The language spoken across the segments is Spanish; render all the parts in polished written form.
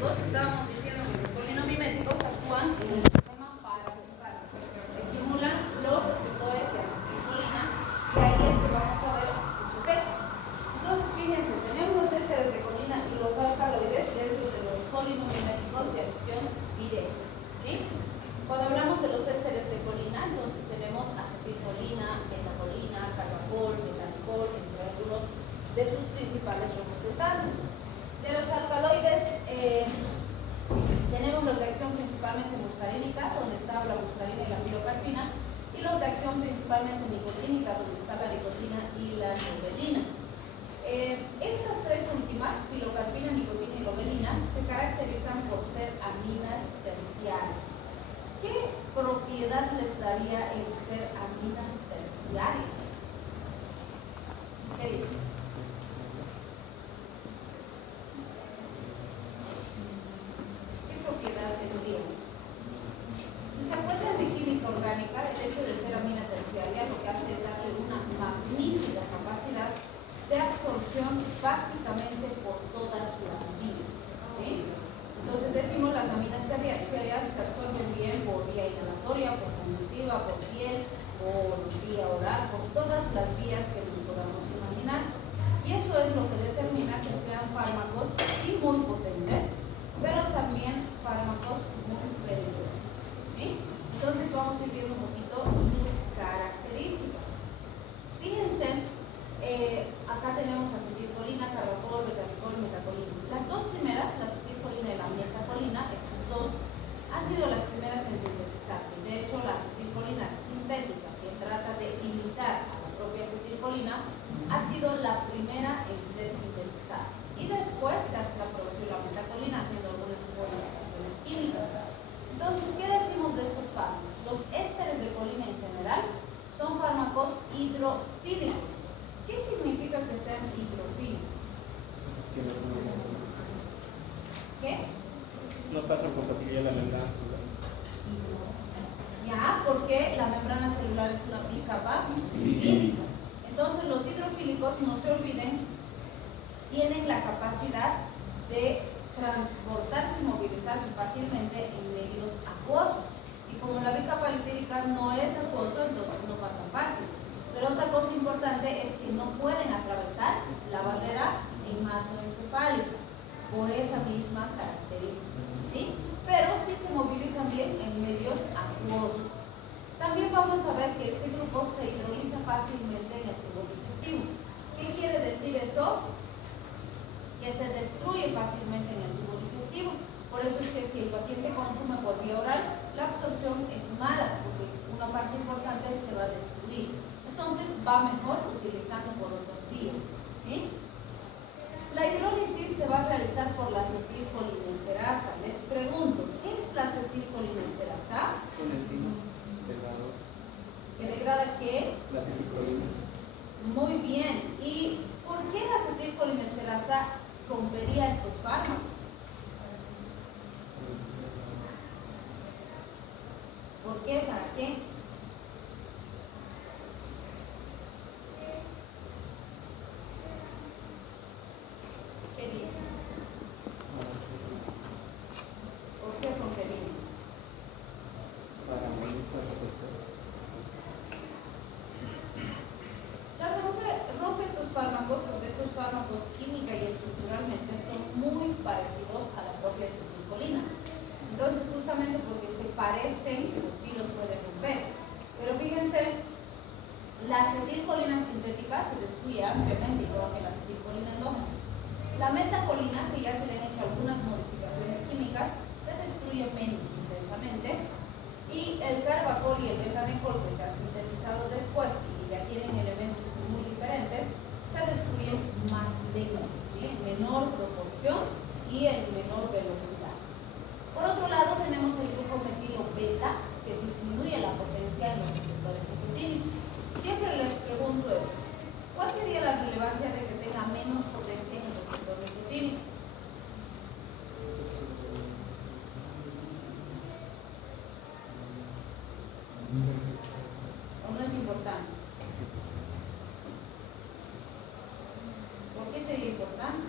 miméticos, estábamos diciendo que los colinamiméticos actúan en el sistema parasimpático, estimulan los receptores de acetilcolina y ahí es que vamos a ver sus efectos. Entonces, fíjense, tenemos los ésteres de colina y los alcaloides dentro de los colinamiméticos de acción directa, ¿sí? Cuando hablamos de los ésteres de colina, entonces tenemos acetilcolina, metacolina, carbacol, metanicol, entre algunos de sus principales representantes. De los alcaloides, tenemos los de acción principalmente muscarínica, donde está la muscarina y la pilocarpina, y los de acción principalmente nicotínica, donde está la nicotina y la lobelina. Estas tres últimas, pilocarpina, nicotina y lobelina, se caracterizan por ser aminas terciarias. ¿Qué propiedad les daría el ser aminas terciarias? ¿Qué dicen? ¿Qué propiedad tendría? Si se acuerdan de química orgánica, el hecho de ser amina terciaria lo que hace es darle una magnífica capacidad de absorción básicamente por todas las vías, ¿sí? Entonces decimos las aminas terciarias se absorben bien por vía inhalatoria, por conductiva, por piel, por vía oral, por todas las vías que nos podamos imaginar. Y eso es lo que determina que sean fármacos sí muy potentes, pero también fármacos muy peligrosos, ¿sí? Entonces vamos a ir viendo un poquito sus características. Fíjense, acá tenemos acetilcolina, carbacol, betanicol, metacolina. Las dos primeras, la acetilcolina y la metacolina, estas dos han sido las primeras en sintetizarse. De hecho, la acetilcolina sintética, que trata de imitar a la propia acetilcolina, ha sido la primera en ser sintetizada. Y después se ha producido la metacolina haciendo algunas modificaciones químicas. Entonces, ¿qué decimos de estos fármacos? Los ésteres de colina en general son fármacos hidrofílicos. ¿Qué significa que sean hidrofílicos? ¿Qué? No pasan con facilidad la membrana celular. Ya, porque la membrana celular es una capa lípica. Entonces, los hidrofílicos, no se olviden, tienen la capacidad de transportarse y movilizarse fácilmente en medios acuosos. Y como la bicapa lipídica no es acuoso, entonces no pasa fácil. Pero otra cosa importante es que no pueden atravesar la barrera hematoencefálica por esa misma característica, ¿sí? Pero sí se movilizan bien en medios acuosos. También vamos a ver que este grupo se hidroliza fácilmente en el tubo digestivo. ¿Qué quiere decir eso? Que se destruye fácilmente en el tubo digestivo. Por eso es que si el paciente consume por vía oral, la absorción es mala, porque una parte importante se va a destruir. Entonces va mejor utilizando por otras vías, ¿sí? La hidrólisis se va a realizar por la acetilcolinesterasa. Les pregunto, ¿qué es la acetilcolinesterasa? Una enzima degradadora. ¿Que degrada qué? La acetilcolina. Muy bien. ¿Y por qué la acetilcolinesterasa rompería estos fármacos? ¿Por qué? ¿Para qué? ¿Qué dicen? ¿Por qué rompería? Para medir su receptor. Rompe estos fármacos porque estos fármacos química y estructuralmente son muy parecidos a la propia acetilcolina. Entonces, justamente porque se parecen, pues sí los puede romper. Pero fíjense, la acetilcolina sintética se destruye ampliamente, igual que la acetilcolina endógena. La metacolina, que ya se le han hecho algunas modificaciones químicas, se destruye menos intensamente. Y el carbacol y el betanicol, que se han sintetizado después y que ya tienen elementos muy diferentes, se destruyen más lento, ¿sí? En menor proporción y en menor velocidad. Por otro lado, tenemos el grupo metilo beta, que disminuye la potencia en los receptores nicotínicos. Siempre les pregunto esto: ¿cuál sería la relevancia de que tenga menos potencia en el receptor nicotínico? ¿O no es importante? ¿Por qué sería importante?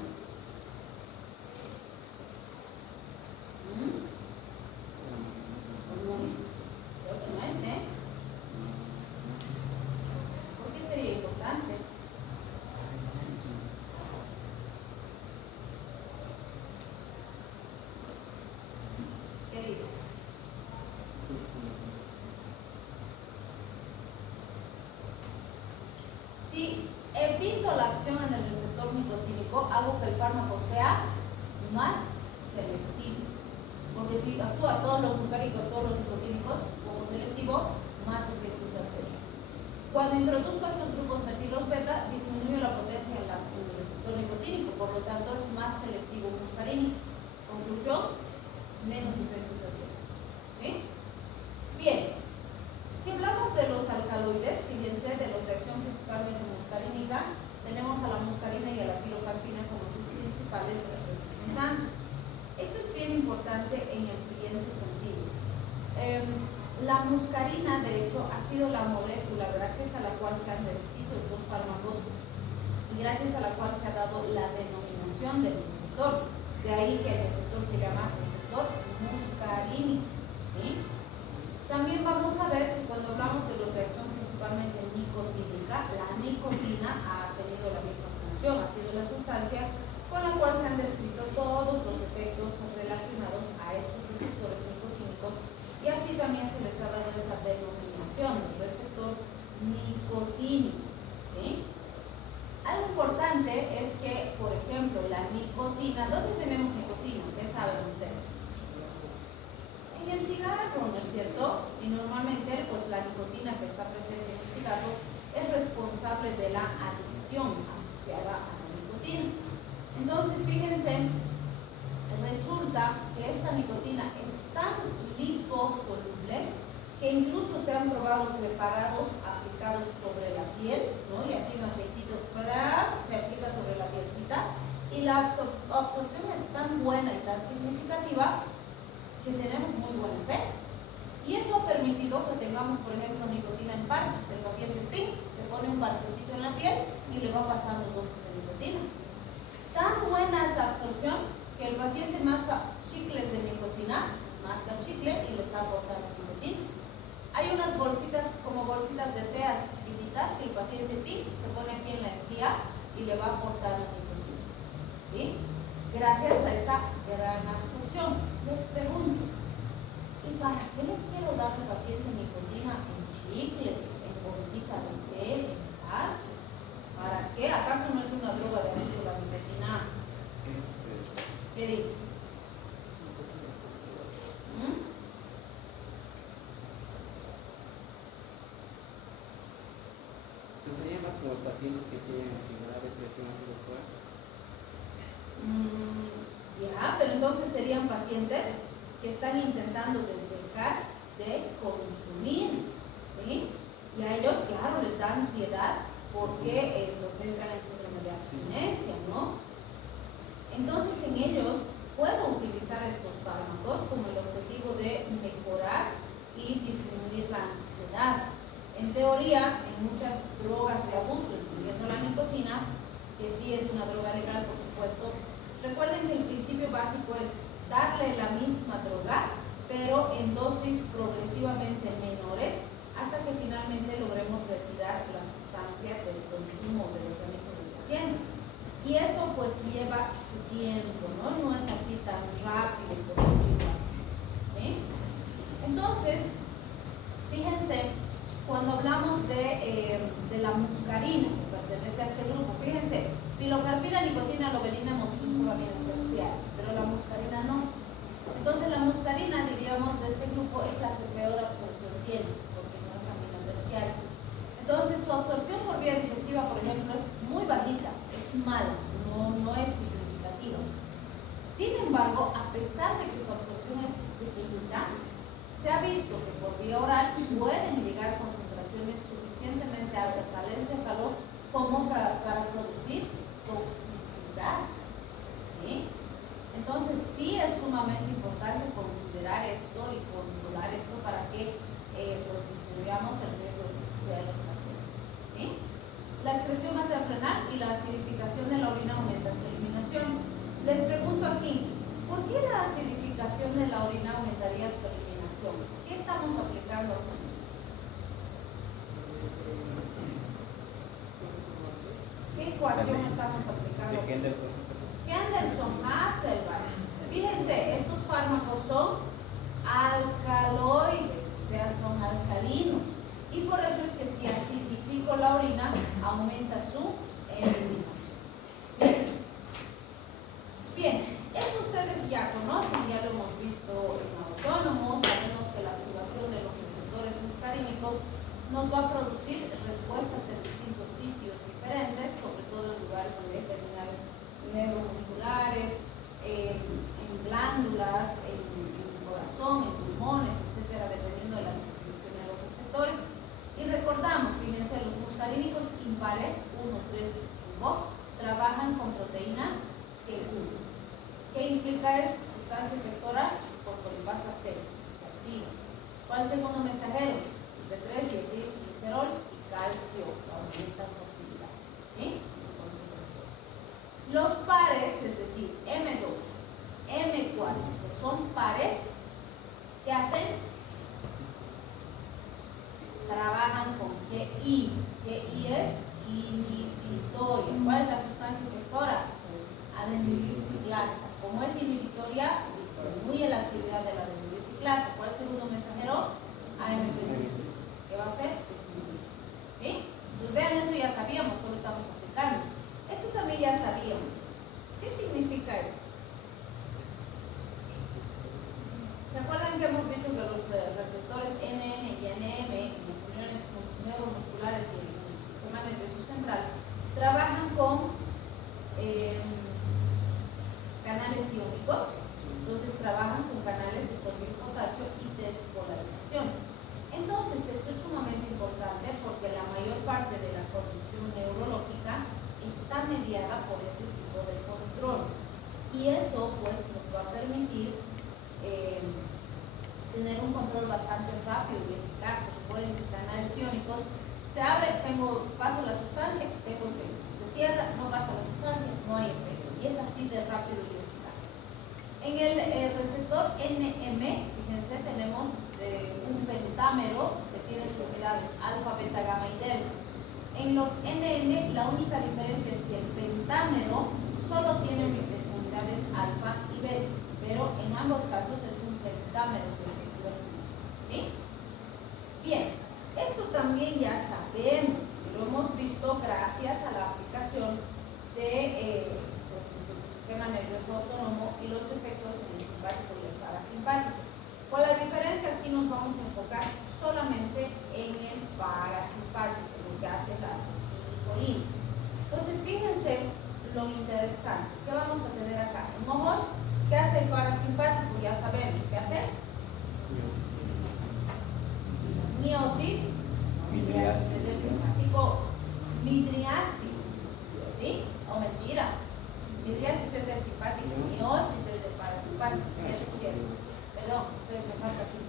limito la acción en el receptor nicotínico, hago que el fármaco sea más selectivo. Porque si actúa todos los muscárinicos, todos los nicotínicos, como selectivo, más efectos adversos. Cuando introduzco estos grupos metilos beta, disminuyo la potencia en el receptor nicotínico, por lo tanto es más selectivo muscarínico. Conclusión, menos efectos adversos. ¿Sí? Bien, si hablamos de los alcaloides, fíjense, de los de acción principalmente muscarínica, tenemos a la muscarina y a la pilocarpina como sus principales representantes. Esto es bien importante en el siguiente sentido. La muscarina, de hecho, ha sido la molécula gracias a la cual se han descrito estos fármacos y gracias a la cual se ha dado la denominación del receptor. De ahí que el receptor se llama receptor muscarínico. ¿Sí? También vamos a ver que cuando hablamos de los de acción principalmente nicotínica, la nicotina ha tenido la misma función, ha sido la sustancia con la cual se han descrito todos los efectos relacionados a estos receptores nicotínicos y así también se les ha dado esa denominación del receptor nicotínico. ¿Sí? Algo importante es que, por ejemplo, la nicotina, ¿dónde tenemos nicotina? ¿Qué saben ustedes? En el cigarro, ¿no es cierto? Y normalmente pues la nicotina que está presente en el cigarro es responsable de la adicción asociada a la nicotina. Entonces, fíjense, resulta que esta nicotina es tan liposoluble que incluso se han probado preparados aplicados sobre la piel, ¿no? Y así un aceitito se aplica sobre la pielcita y la absorción es tan buena y tan significativa que tenemos muy buen efecto. Y eso ha permitido que tengamos, por ejemplo, nicotina en parches. El paciente se pone un parchecito en la piel y le va pasando dosis de nicotina. Tan buena es la absorción que el paciente masca chicles de nicotina, masca chicle y le está aportando nicotina. Hay unas bolsitas como bolsitas de té así chiquititas que el paciente se pone aquí en la encía y le va a aportar nicotina. ¿Sí? Gracias a esa gran absorción. Les pregunto, ¿y para qué le quiero dar al paciente nicotina en chicles, en bolsita de té, en parche? ¿Para qué? ¿Acaso no es una droga de abuso la nicotina? ¿Qué dice? Se usaría más como pacientes que tienen ansiedad, depresión, así doctora. Ya, pero entonces serían pacientes que están intentando dejar de consumir, ¿sí? Y a ellos, claro, les da ansiedad porque pues entran en síndrome de abstinencia, ¿no? Entonces en ellos puedo utilizar estos fármacos con el objetivo de mejorar y disminuir la ansiedad. En teoría, en muchas drogas de abuso, incluyendo la nicotina, que sí es una droga legal, por supuesto, recuerden que el principio básico es darle la misma droga, pero en dosis progresivamente menores, hasta que finalmente logremos retirar la sustancia del consumo del organismo del paciente. Y eso pues lleva su tiempo, ¿no? No es así tan rápido, por decirlo así. ¿Sí? Entonces, fíjense, cuando hablamos de la muscarina, que pertenece a este grupo, fíjense, pilocarpina, nicotina, lobelina hemos dicho son amines terciarios, pero la muscarina no. Entonces la muscarina, diríamos, de este grupo es la que peor absorción tiene, porque no es amino terciario. Entonces su absorción por vía digestiva, por ejemplo, es muy bajita, es mala, no es significativa. Sin embargo, a pesar de que su absorción es pequeñita, se ha visto que por vía oral pueden llegar concentraciones suficientemente altas al encéfalo como para producir toxicidad. ¿Sí? Entonces sí es sumamente importante considerar esto y controlar esto para que pues disminuyamos el riesgo de toxicidad de los pacientes. ¿Sí? La excreción ácida renal y la acidificación de la orina aumenta su eliminación. Les pregunto aquí, ¿por qué la acidificación de la orina aumentaría su eliminación? ¿Qué estamos aplicando aquí? ¿Qué ecuación estamos aplicando aquí? Henderson-Hasselbalch. Fíjense, estos fármacos son alcaloides, o sea, son alcalinos. Y por eso es que si acidifico la orina, aumenta su eliminación. Bien, esto ustedes ya conocen, ya lo hemos visto en autónomos, sabemos que la activación de los receptores muscarínicos nos va a producir respuestas en distintos sitios diferentes, sobre todo en lugares donde hay terminales neuromusculares, en glándulas, en el corazón, en pulmones, etcétera, dependiendo de la distribución de los receptores. Y recordamos, fíjense, los muscarínicos impares 1, 3 y 5 trabajan con proteína G1. ¿Qué implica eso? Sustancia efectora, fosfolipasa C, se activa. ¿Cuál es el segundo mensajero? B3, glicerol y calcio, aumentan su actividad, ¿sí? Y su concentración. Los pares, es decir, M2, M4, que son pares, ¿qué hacen? Trabajan con GI. GI es inhibitoria. ¿Cuál es la sustancia efectora? Adenilciclasa. Como es inhibitoria, disminuye la actividad de la adenilciclasa. ¿Cuál es el segundo mensajero? AMP5. ¿Qué va a hacer? Disminuir. ¿Sí? Pues vean, eso ya sabíamos, solo estamos aplicando. Esto también ya sabíamos. ¿Qué significa eso? ¿Se acuerdan que hemos dicho que los receptores NN y NM en las uniones neuromusculares y en el sistema nervioso central trabajan con canales iónicos? Entonces trabajan con canales de sodio y potasio y despolarización. Entonces esto es sumamente importante porque la mayor parte de la conducción neurológica está mediada por este tipo de control, y eso pues nos va a permitir tener un control bastante rápido y eficaz. Recuerden que canales iónicos se abre, paso la sustancia, tengo efecto. Se cierra, no pasa la sustancia, no hay efecto. Y es así de rápido y eficaz. En el receptor NM, fíjense, tenemos un pentámero que tiene sus unidades alfa, beta, gamma y delta. En los NN, la única diferencia es que el pentámero solo tiene unidades alfa y beta, pero en ambos casos es un pentámero subjetivo, ¿sí? Bien, esto también ya sabemos, lo hemos visto gracias a la aplicación de pues, el sistema nervioso autónomo y los efectos en el simpático y el parasimpático. Con la diferencia, aquí nos vamos a enfocar solamente en el parasimpático, lo que hace la acetilcolina. Entonces, fíjense lo interesante. ¿Qué vamos a tener acá? En ojos, ¿qué hace el parasimpático? Ya sabemos. ¿Qué hace? Miosis. Midriasis. Es el simpático. Midriasis. ¿Sí? O mentira. Midriasis es del simpático. Miosis es del parasimpático. ¿Cierto? ¿Cierto? Perdón, estoy más así.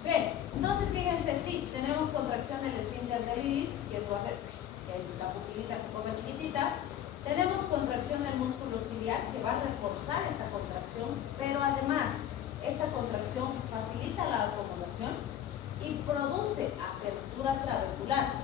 Bien, entonces fíjense, sí, tenemos contracción del esfínter del iris, que eso va a hacer que la pupilita se ponga chiquitita. Tenemos contracción del músculo ciliar, que va a reforzar esta contracción, pero además, esta contracción facilita la acomodación y produce apertura trabecular.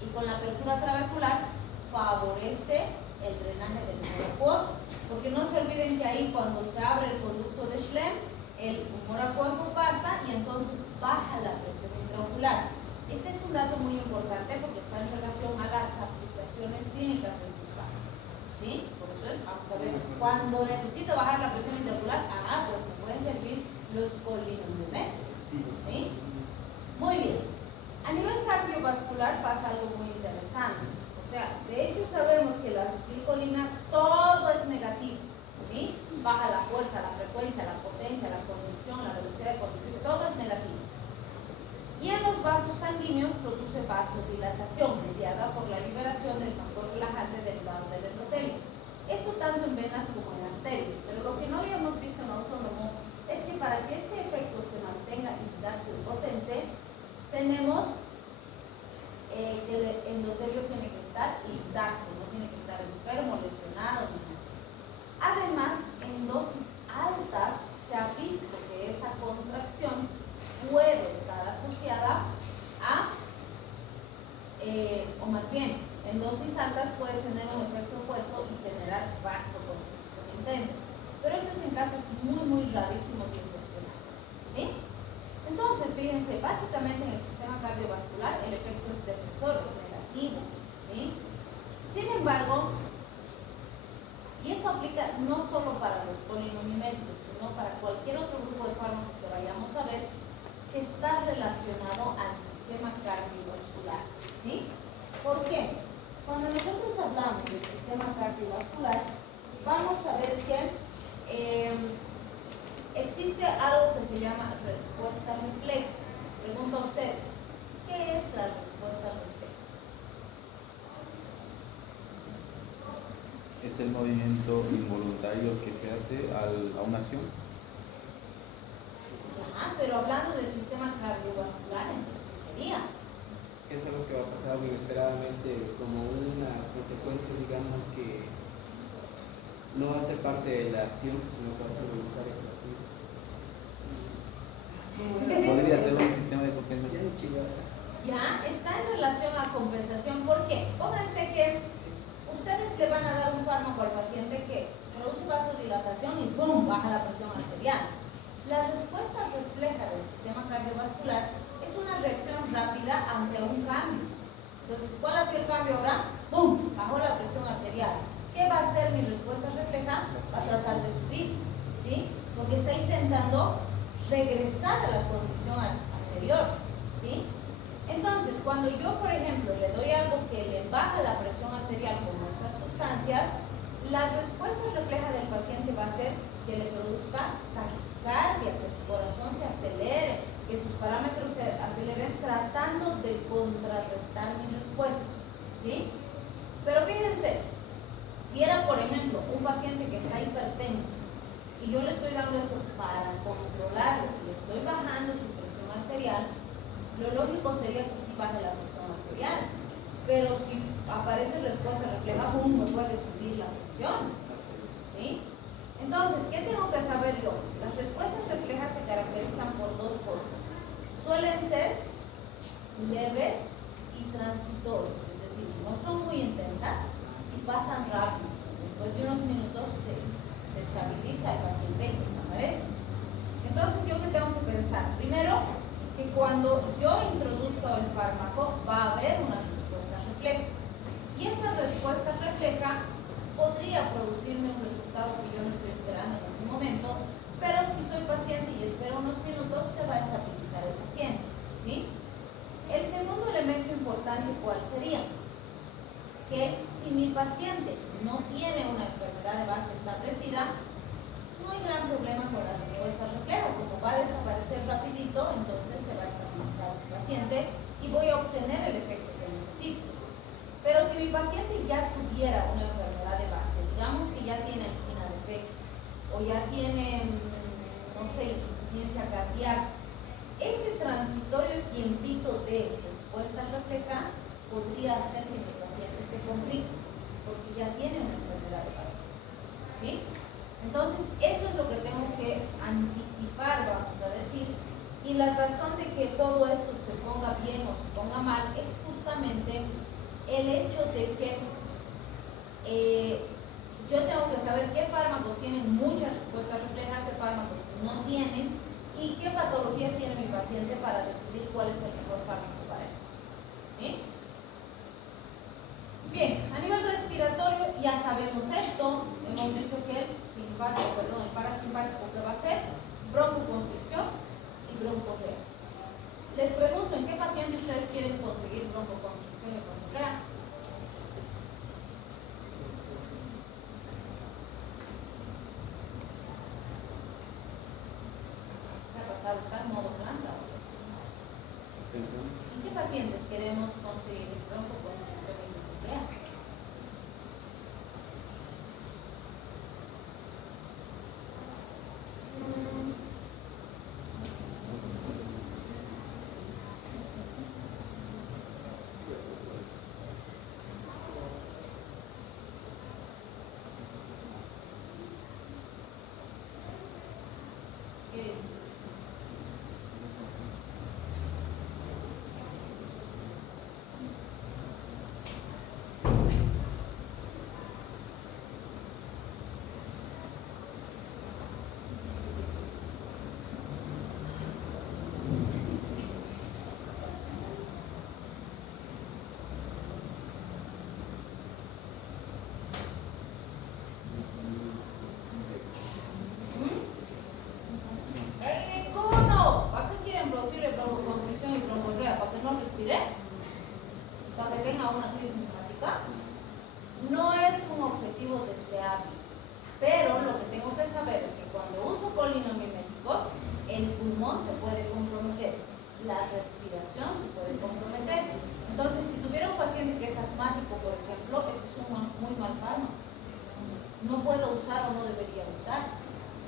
Y con la apertura trabecular favorece el drenaje del humor acuoso, porque no se olviden que ahí cuando se abre el conducto de Schlemm, el humor acuoso pasa y entonces baja la presión intraocular. Este es un dato muy importante porque está en relación a las aplicaciones clínicas de estos fármacos, ¿sí? Por eso es, vamos a ver, cuando necesito bajar la presión intraocular, pues me pueden servir los colinomiométricos, ¿sí? Muy bien. A nivel cardiovascular pasa algo muy interesante. O sea, de hecho sabemos que la acetilcolina todo es negativo, ¿sí? Baja la fuerza, la frecuencia, la potencia, la conducción, la velocidad de conducción, todo es negativo. Y en los vasos sanguíneos produce vasodilatación mediada por la liberación del factor relajante derivado del endotelio. Esto tanto en venas como en arterias, pero lo que no habíamos visto en autónomo es que para que este efecto se mantenga intacto y potente, tenemos que el endotelio tiene que estar intacto, no tiene que estar enfermo, lesionado, ni nada. Además, en dosis altas se ha visto que esa contracción puede estar asociada a, o más bien, en dosis altas puede tener un efecto opuesto y generar vasoconstricción intensa. Pero esto es en casos muy, muy rarísimos y excepcionales, ¿sí? Entonces, fíjense, básicamente en el sistema cardiovascular el efecto es depresor, es negativo, ¿sí? Sin embargo, Y eso aplica no solo para los colinamiméticos, sino para cualquier otro grupo de fármacos que vayamos a ver que está relacionado al sistema cardiovascular, ¿sí? ¿Por qué? Cuando nosotros hablamos del sistema cardiovascular, vamos a ver que existe algo que se llama respuesta refleja. Les pregunto a ustedes, ¿qué es la respuesta refleja? Es el movimiento involuntario que se hace a una acción. Ya, pero hablando del sistema cardiovascular, entonces, ¿qué sería? Es algo que va a pasar inesperadamente como una consecuencia, digamos, que no va a ser parte de la acción, sino que va a ser voluntaria por así. Podría ser un sistema de compensación. Ya, está en relación a compensación. ¿Por qué? Pónganse que ustedes le van a dar un fármaco al paciente que produce vasodilatación y ¡pum!, baja la presión arterial. La respuesta refleja del sistema cardiovascular es una reacción rápida ante un cambio. Entonces, ¿cuál ha sido el cambio ahora? ¡Pum!, bajó la presión arterial. ¿Qué va a hacer mi respuesta refleja? Va a tratar de subir, ¿sí? Porque está intentando regresar a la condición anterior, ¿sí? Entonces, cuando yo, por ejemplo, le doy algo que le baja la presión arterial con nuestras sustancias, la respuesta refleja del paciente va a ser que le produzca taquicardia, que su corazón se acelere, que sus parámetros se aceleren, tratando de contrarrestar mi respuesta, ¿sí? Pero fíjense, si era, por ejemplo, un paciente que está hipertenso y yo le estoy dando esto para controlarlo y estoy bajando su presión arterial, lo lógico sería que sí baje la presión arterial, pero si aparece respuesta refleja, ¡pum!, me puede subir la presión, ¿sí? Entonces, ¿qué tengo que saber yo? Las respuestas reflejas se caracterizan por dos cosas. Suelen ser leves y transitorias, es decir, no son muy intensas y pasan rápido. Después de unos minutos se estabiliza el paciente y desaparece. Entonces, ¿yo qué tengo que pensar? Primero, que cuando yo introduzco el fármaco va a haber una respuesta refleja. Y esa respuesta refleja podría producirme un resultado que yo no estoy esperando en este momento, pero si soy paciente y espero unos minutos, se va a estabilizar el paciente, ¿sí? El segundo elemento importante, ¿cuál sería? Que si mi paciente no tiene una enfermedad de base establecida, no hay gran problema con la respuesta refleja. Como va a desaparecer rapidito, entonces se va a estabilizar el paciente y voy a obtener el efecto que necesito. Pero si mi paciente ya tuviera una enfermedad de base, digamos que ya tiene angina de pecho o ya tiene, no sé, insuficiencia cardíaca, ese transitorio tiempito de respuesta refleja podría hacer que mi paciente se complique porque ya tiene una enfermedad de base, ¿sí? Entonces, eso es lo que tengo que anticipar, vamos a decir, y la razón de que todo esto se ponga bien o se ponga mal es justamente el hecho de que yo tengo que saber qué fármacos tienen mucha respuesta refleja, qué fármacos no tienen y qué patologías tiene mi paciente para decidir cuál es el mejor fármaco para él, ¿sí? Bien, a nivel respiratorio ya sabemos esto, hemos dicho que el parasimpático que va a ser broncoconstricción y broncorrea. Les pregunto, ¿en qué paciente ustedes quieren conseguir broncoconstricción y broncorrea? ¿Qué ha pasado? ¿Está en modo planta? ¿En qué pacientes queremos conseguir broncoconstricción y broncorrea? ¿Qué es? pulmón se puede comprometer, la respiración se puede comprometer. Entonces, si tuviera un paciente que es asmático, por ejemplo, este es un muy mal fármaco. No puedo usar o no debería usar,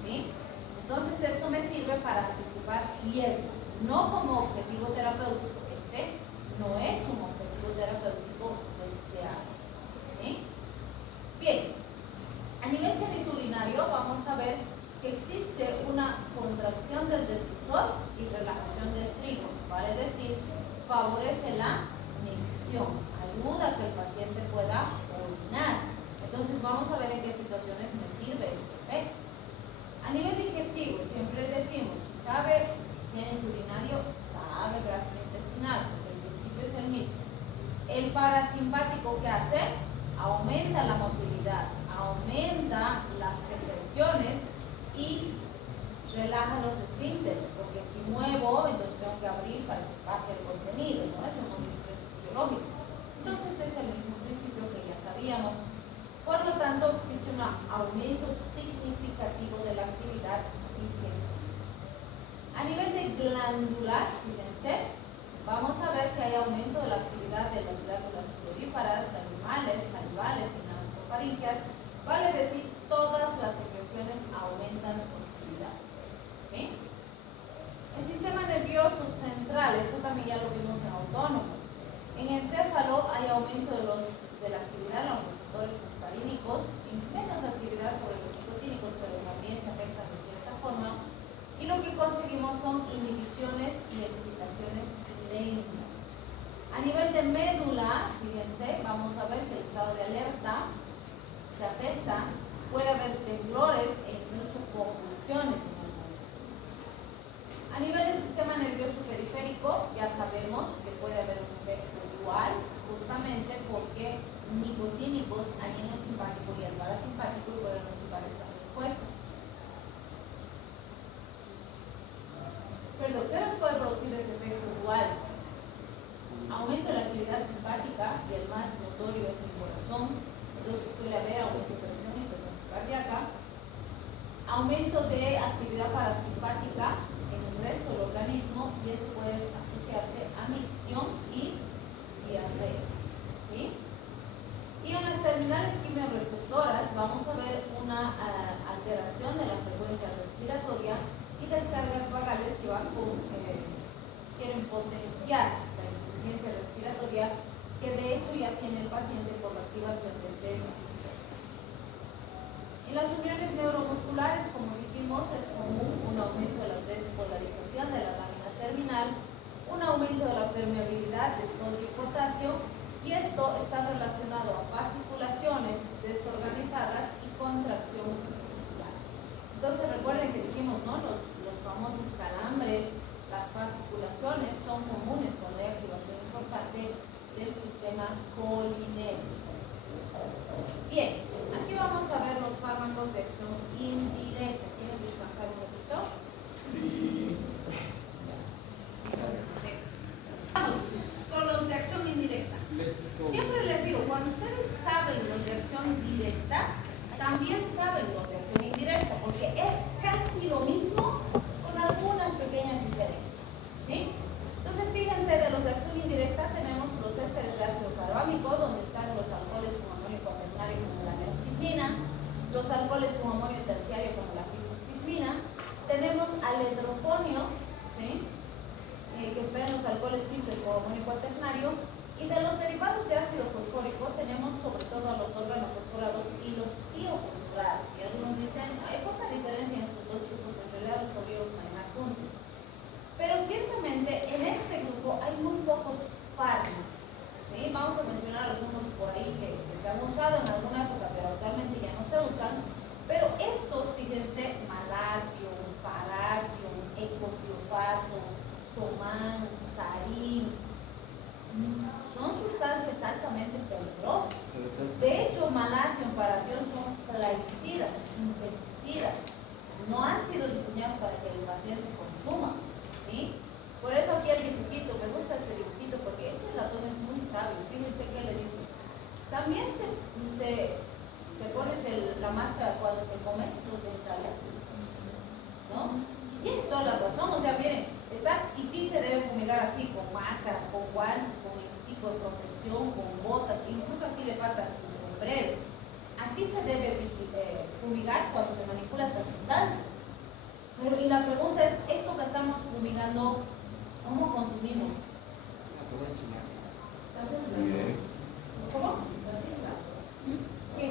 ¿sí? Entonces, esto me sirve para anticipar riesgo, no como objetivo terapéutico. Este no es un objetivo terapéutico deseado, ¿sí? Bien, a nivel genitourinario vamos a ver que existe una contracción del detrusor y relajación del trígono, vale decir, favorece la micción, ayuda a que el paciente pueda orinar. Entonces vamos a ver en qué situaciones me sirve ese efecto. A nivel digestivo, siempre decimos, si sabe genitourinario, sabe gastrointestinal, porque el principio es el mismo. El parasimpático, ¿qué hace? Aumenta la motilidad, aumenta las secreciones y relaja los esfínteres, porque si muevo, entonces tengo que abrir para que pase el contenido, ¿no? Es un movimiento fisiológico. Entonces es el mismo principio que ya sabíamos. Por lo tanto, existe un aumento significativo de la actividad digestiva. A nivel de glándulas, fíjense, vamos a ver que hay aumento de la actividad de las glándulas sudoríparas, lagrimales, salivales y nasofaríngeas. Vale decir, todas las secreciones aumentan su actividad. ¿Sí? El sistema nervioso central, esto también ya lo vimos en autónomo. En encéfalo hay aumento de la actividad en los receptores muscarínicos y menos actividad sobre los nicotínicos, pero también se afectan de cierta forma. Y lo que conseguimos son inhibiciones y excitaciones lentas. A nivel de médula, fíjense, vamos a ver que el estado de alerta se afecta, puede haber temblores e incluso convulsiones en el momento. A nivel del sistema nervioso periférico, ya sabemos que puede haber un efecto dual, justamente porque nicotínicos hay en el simpático y el parasimpático y pueden ocupar estas respuestas. Pero, ¿qué nos puede producir ese efecto dual? Aumento de la actividad simpática y el más notorio es el corazón. Entonces suele haber aumento de presión y frecuencia cardíaca, aumento de actividad parasimpática en el resto del organismo y esto puede asociarse a micción y diarrea. ¿Sí? Y en las terminales quimiorreceptoras vamos a ver una alteración de la frecuencia respiratoria y descargas vagales que quieren potenciar la insuficiencia respiratoria que de hecho ya tiene el paciente por la activación de este sistema. En las uniones neuromusculares, como dijimos, es común un aumento de la despolarización de la lámina terminal, un aumento de la permeabilidad de sodio y potasio, y esto está relacionado a fasciculaciones desorganizadas y contracción muscular. Entonces recuerden que dijimos, ¿no? Los famosos calambres, las fasciculaciones son comunes cuando hay activación importante del sistema colinérgico. Bien, aquí vamos a ver los fármacos de acción indirecta. ¿Quieren descansar un poquito? Sí. Vamos con los de acción indirecta. Siempre les digo, cuando ustedes saben los de acción directa, también saben los de acción indirecta, porque es casi lo mismo con algunas pequeñas diferencias. ¿Sí? Entonces, fíjense, de los de acción indirecta tenemos los ésteres de ácido caroámico, donde están los alcoholes con amonio cuaternario como la neostigmina, los alcoholes con amonio terciario como la fisostigmina, tenemos al hidrofonio, ¿sí? Que está en los alcoholes simples con amonio cuaternario, y de los derivados de ácido fosfórico tenemos sobre todo a los organofosforados y los tiofosforados. Y algunos dicen, hay poca diferencia entre estos dos tipos, en realidad los podríamos manejar juntos. Pero ciertamente en este grupo hay muy pocos fármacos. ¿Sí? Vamos a mencionar algunos por ahí que se han usado en alguna época, pero actualmente ya no se usan. Pero estos, fíjense, Malargio, Paradio, Ecopiofato, Soman, Sarin, son sustancias altamente peligrosas. De hecho, Malargio y Paradio son plaguicidas, insecticidas. pregunta es, ¿esto que estamos fumigando, cómo consumimos? Bien. ¿Cómo? ¿Qué?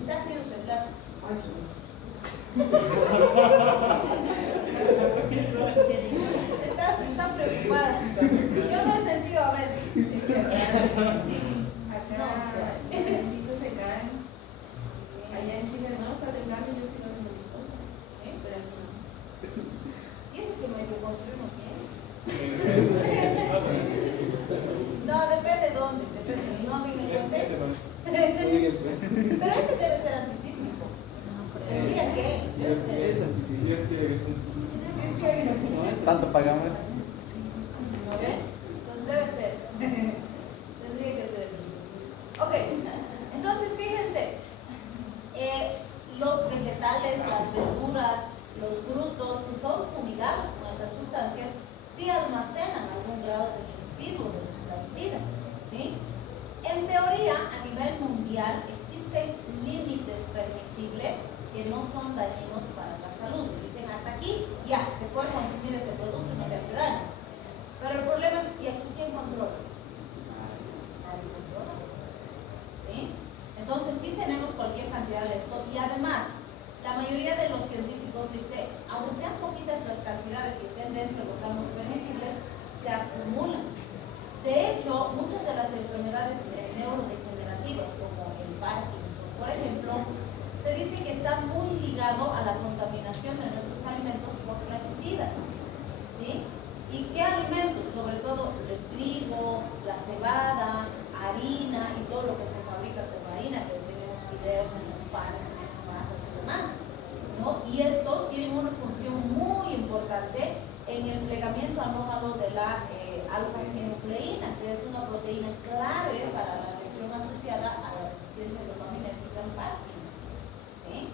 Está haciendo temblar. Está preocupada. Yo no he sentido, a ver. Acá el piso se cae. Allá en Chile no, está temblando y yo sí lo veo mi cosa. ¿Sí? Pero aquí no. ¿Y eso que medio construimos bien? No, depende de dónde, depende. No en el puente. Pero este debe ser antisísmico. Tendría que, debe ser. Es antisísmico. Es que, ¿Tanto pagamos? ¿no ves? Entonces debe ser. Tendría que ser. Ok, entonces fíjense. Los vegetales, las verduras, los frutos que son fumigados con estas sustancias sí almacenan algún grado de residuo de los plaguicidas, ¿sí? En teoría, a nivel mundial, existen límites permisibles que no son dañinos para la salud. Dicen, hasta aquí ya, se puede consumir ese producto y no te hace daño. Pero el problema es, ¿y aquí quién controla? Nadie controla, ¿sí? Entonces sí tenemos cualquier cantidad de esto y además la mayoría de los científicos dice, aunque sean poquitas las cantidades que estén dentro de los ramos permisibles, se acumulan. De hecho, muchas de las enfermedades neurodegenerativas como el Parkinson, por ejemplo, se dice que está muy ligado a la contaminación de nuestros alimentos por plaguicidas, ¿sí? ¿Y qué alimentos? Sobre todo el trigo, la cebada, harina y todo lo que se fabrica con harina, que tenemos fideos, tenemos panes, tenemos masas y demás, ¿no? Y estos tienen una función muy importante en el plegamiento anómalo de la alfa-sinucleína, que es una proteína clave para la lesión asociada a la deficiencia dopaminérgica en Parkinson, ¿sí?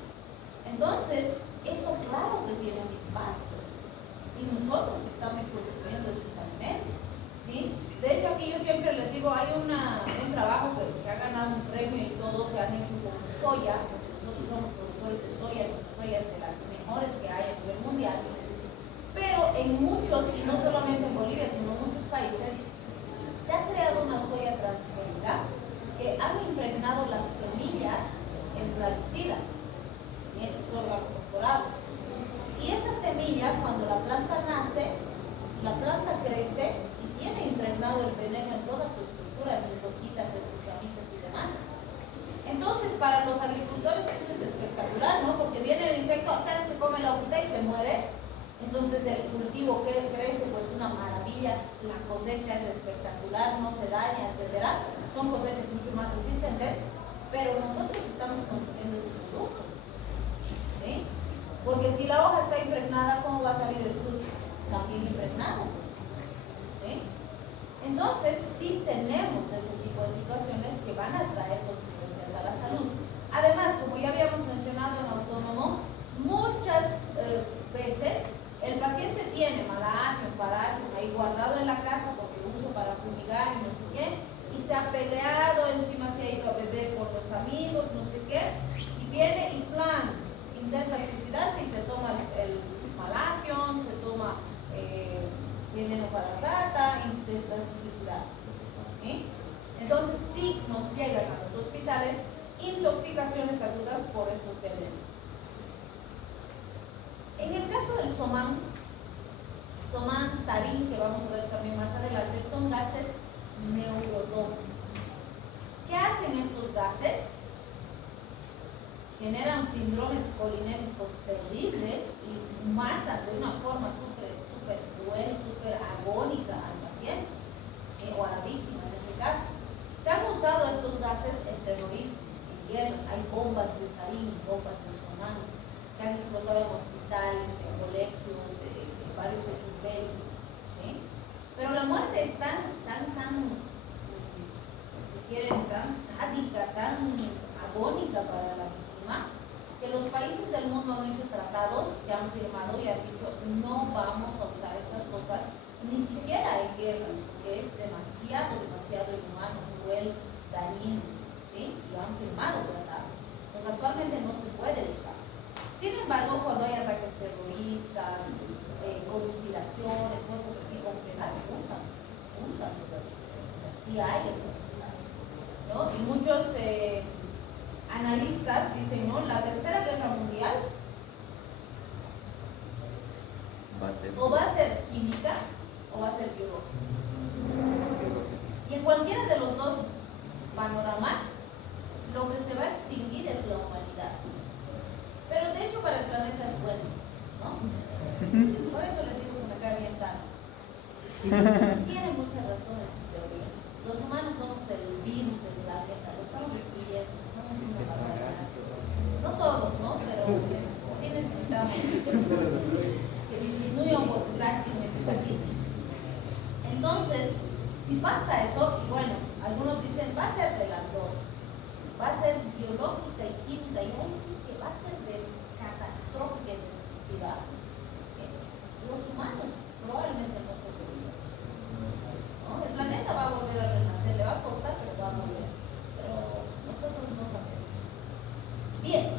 Entonces, esto claro que tiene un impacto y nosotros estamos consumiendo esos alimentos, ¿sí? De hecho, aquí yo siempre les digo, hay un trabajo que ha ganado un premio y todo, que han hecho con soya, porque nosotros somos productores de soya, nuestra soya es de las mejores que hay a nivel mundial, pero en muchos, y no solamente en Bolivia, sino en muchos países, se ha creado una soya transgénica que han impregnado las semillas en plaguicida, en estos órganos fosforados. Y esa semilla, cuando la planta nace, la planta crece y tiene impregnado el veneno en toda su estructura, en sus hojitas, en sus ramitas y demás. Entonces, para los agricultores eso es espectacular, ¿no? Porque viene el insecto, se come la hojita y se muere. Entonces el cultivo que crece, pues una maravilla, la cosecha es espectacular, no se daña, etcétera. Son cosechas mucho más resistentes, pero nosotros estamos consumiendo ese producto, ¿sí? Porque si la hoja está impregnada, ¿cómo va a salir el fruto? También impregnado, ¿sí? Entonces sí tenemos ese tipo de situaciones que van a traer consecuencias a la salud. Además, como ya habíamos mencionado en Autónomo, muchas veces el paciente tiene malaria, parático ahí guardado en la casa porque uso para fumigar y no sé qué, y se ha peleado, encima se ha ido a beber con los amigos, no sé qué, y viene y plan, intenta suicidarse y se toma el malaquion, se toma veneno para rata, intenta suicidarse, ¿sí? Entonces sí nos llegan a los hospitales intoxicaciones agudas por estos venenos. En el caso del Soman, Sarin, que vamos a ver también más adelante, son gases neurotóxicos. ¿Qué hacen estos gases? Generan síndromes colinérgicos terribles y matan de una forma súper cruel, súper agónica al paciente, ¿sí? O a la víctima en este caso. Se han usado estos gases en terrorismo, en guerras. Hay bombas de Sarin, bombas de Soman, que han explotado en hospitales, en colegios, en varios hechos bélicos, ¿sí? Pero la muerte es tan, si quieren, tan sádica, tan agónica para la víctima, que los países del mundo han hecho tratados que han firmado y han dicho no vamos a usar estas cosas, ni siquiera en guerras, porque es demasiado inhumano, cruel, dañino, ¿sí? Y han firmado tratados. Pues actualmente no se puede usar. Sin embargo, cuando hay ataques terroristas, comunistas, conspiraciones, cosas así complejas, usan todavía. O sea, sí hay estas sustancias, ¿no? Y muchos analistas dicen, ¿no? La Tercera Guerra Mundial o va a ser química o va a ser biológica. Y en cualquiera de los dos panoramas, lo que se va a extinguir es la humanidad. Pero de hecho para el planeta es bueno, ¿no? Por eso les digo que me cae bien tanto. Tiene muchas razones su teoría. Los humanos somos el virus del planeta, lo estamos destruyendo, somos una barbaridad. No todos, ¿no? Pero sí necesitamos que disminuya un porcentaje significativo. Entonces, si pasa eso, y bueno, algunos dicen va a ser de las dos, va a ser biológica y química, y ahí sí que va a ser de catastrófica y destructiva. Los humanos probablemente no sobrevivamos, ¿no? El planeta va a volver a renacer, le va a costar, pero va a volver. Pero nosotros no sabemos. Bien,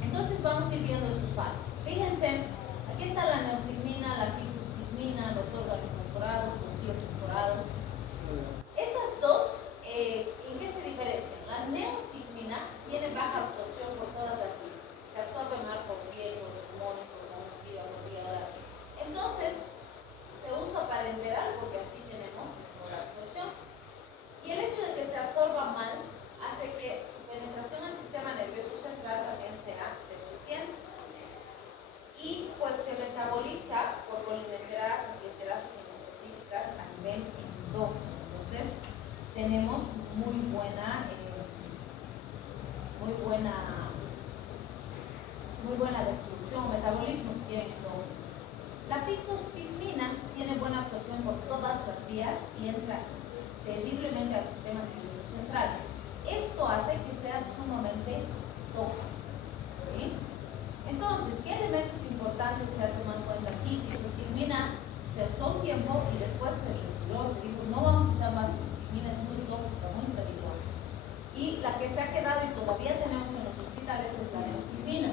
entonces vamos a ir viendo esos fallos. Fíjense, aquí está la neostigmina, la fisostigmina, los órganos fosforados, los diofosforados. Estas dos, ¿en qué se diferencian? La neostigmina tiene baja absorción por todas las vías. Se absorbe mal por piel, por pulmones, por hemorragia, por vía. Entonces, se usa para enterar porque así tenemos mejor absorción. Y el hecho de que se absorba mal hace que su penetración al sistema nervioso central también sea deficiente. Y pues se metaboliza por colinesterasas y esterasas inespecíficas a nivel endógeno. Entonces, tenemos muy buena destrucción, metabolismo si quieren endógeno. La fisostigmina tiene buena absorción por todas las vías y entra terriblemente al sistema nervioso central. Esto hace que sea sumamente tóxico, ¿sí? Entonces, ¿qué elementos importantes se ha tomado en cuenta aquí? Fisostigmina se usó un tiempo y después se retiró, se dijo no vamos a usar más fisostigmina, es muy tóxica, muy peligrosa. Y la que se ha quedado y todavía tenemos en los hospitales es la neostigmina,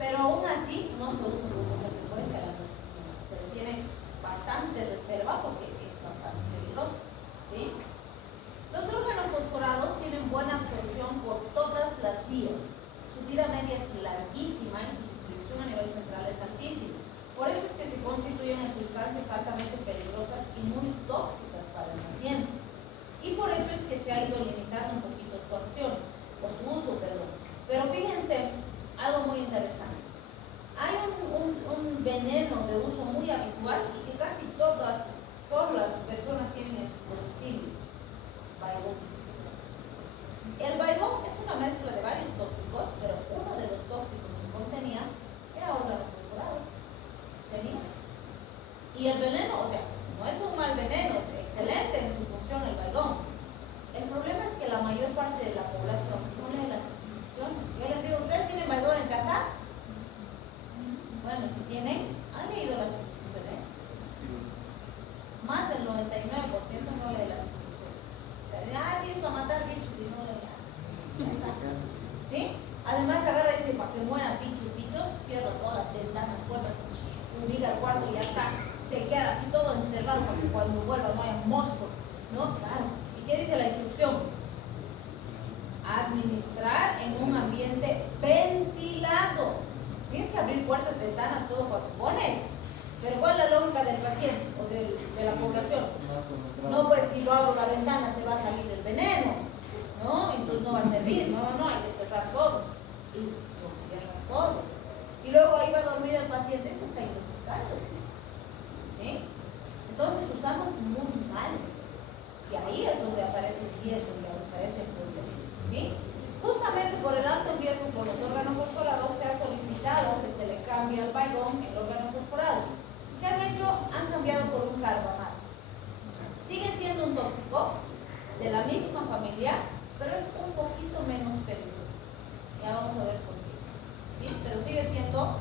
pero aún así no se usa con mucha frecuencia la neostigmina, se le tiene bastante reserva porque es bastante peligrosa, ¿sí? Los órganos fosforados tienen buena absorción por todas las vías, su vida media es larguísima y su distribución a nivel central es altísima. Por eso es que se constituyen en sustancias altamente peligrosas y muy tóxicas para el paciente. Y por eso es que se ha ido limitando un poquito su acción, o su uso, perdón. Pero fíjense, algo muy interesante. Hay un veneno de uso muy habitual y que casi todas las personas tienen en su domicilio. Baigón. El baigón es una mezcla de varios tóxicos, pero uno de los tóxicos que contenía era órganos fosforados. Tenía. Y el veneno, o sea, no es un mal veneno, es excelente en su función el baigón. El problema es que la mayor parte de la población no lee las instrucciones. Yo les digo, ¿ustedes tienen baigón en casa? Bueno, si tienen, ¿han leído las instrucciones? Más del 99% no lee las instrucciones. Sí, es para matar bichos y no lee nada. ¿Sí? Además agarra y dice, para que mueran bichos, cierra todas las ventanas, puertas, fumega el cuarto y ya está. Se queda así todo encerrado para que cuando vuelva no haya moscos. ¿No? Claro. ¿Y qué dice la instrucción? Administrar en un ambiente ventilado. Tienes que abrir puertas, ventanas, todo cuando pones. Pero ¿cuál es la lógica del paciente o de la población? No, pues si lo abro la ventana se va a salir el veneno, ¿no? Entonces no va a servir, no, hay que cerrar todo. Y no cierran todo. Y luego ahí va a dormir el paciente, se está intoxicando. ¿Sí? Entonces usamos muy mal. Y ahí es donde aparece el riesgo, donde aparece el problema. ¿Sí? Justamente por el alto riesgo por los órganos fosforados se ha solicitado que se le cambie al baigón el órgano fosforado. ¿Qué han hecho? Han cambiado por un carbamato. Sigue siendo un tóxico de la misma familia, pero es un poquito menos peligroso. Ya vamos a ver por qué. ¿Sí? Pero sigue siendo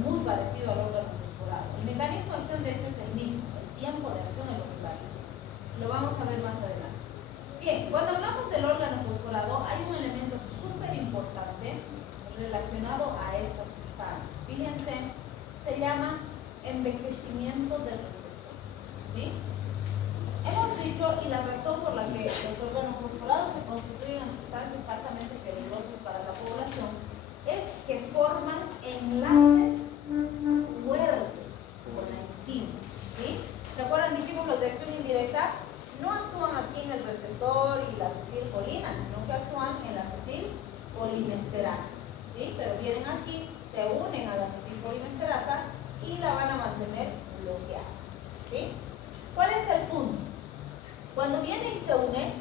muy parecido al órgano fosforado. El mecanismo de acción de hecho es el mismo, el tiempo de acción es lo que varía. Lo vamos a ver más adelante. Bien, cuando hablamos del órgano fosforado hay un elemento súper importante relacionado a esta sustancia. Fíjense se llama envejecimiento del receptor. ¿Sí? Hemos dicho, y la razón por la que los organofosforados se constituyen en sustancias altamente peligrosas para la población es que forman enlaces fuertes con la enzima. ¿Sí? ¿Se acuerdan? Dijimos los de acción indirecta no actúan aquí en el receptor y la acetilcolina, sino que actúan en la acetilcolinesterasa. ¿Sí? Pero vienen aquí, se unen a la acetilcolinesterasa y la van a mantener bloqueada. ¿Sí? ¿Cuál es el punto? Cuando viene y se une,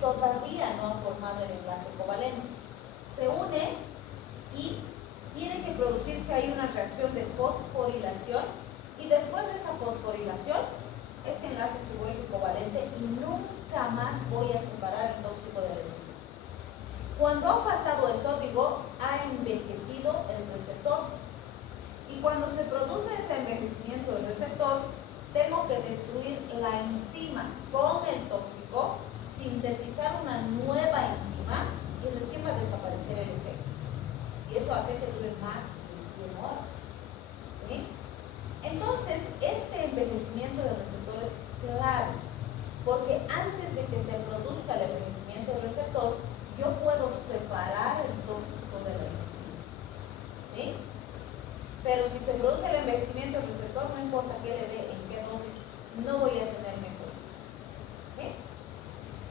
todavía no ha formado el enlace covalente. Se une y tiene que producirse ahí una reacción de fosforilación, y después de esa fosforilación, este enlace se vuelve covalente y nunca más voy a separar el tóxico de la enzima. Cuando ha pasado eso, digo, ha envejecido el receptor. Y cuando se produce ese envejecimiento del receptor, tengo que destruir la enzima con el tóxico, sintetizar una nueva enzima y recién va a desaparecer el efecto. Y eso hace que dure más de 100 horas. ¿Sí? Entonces, este envejecimiento del receptor es clave, porque antes de que se produzca el envejecimiento del receptor, yo puedo separar el tóxico de la enzima. ¿Sí? Pero si se produce el envejecimiento del receptor, no importa qué le dé, en qué dosis, no voy a tener mejorías. ¿Sí?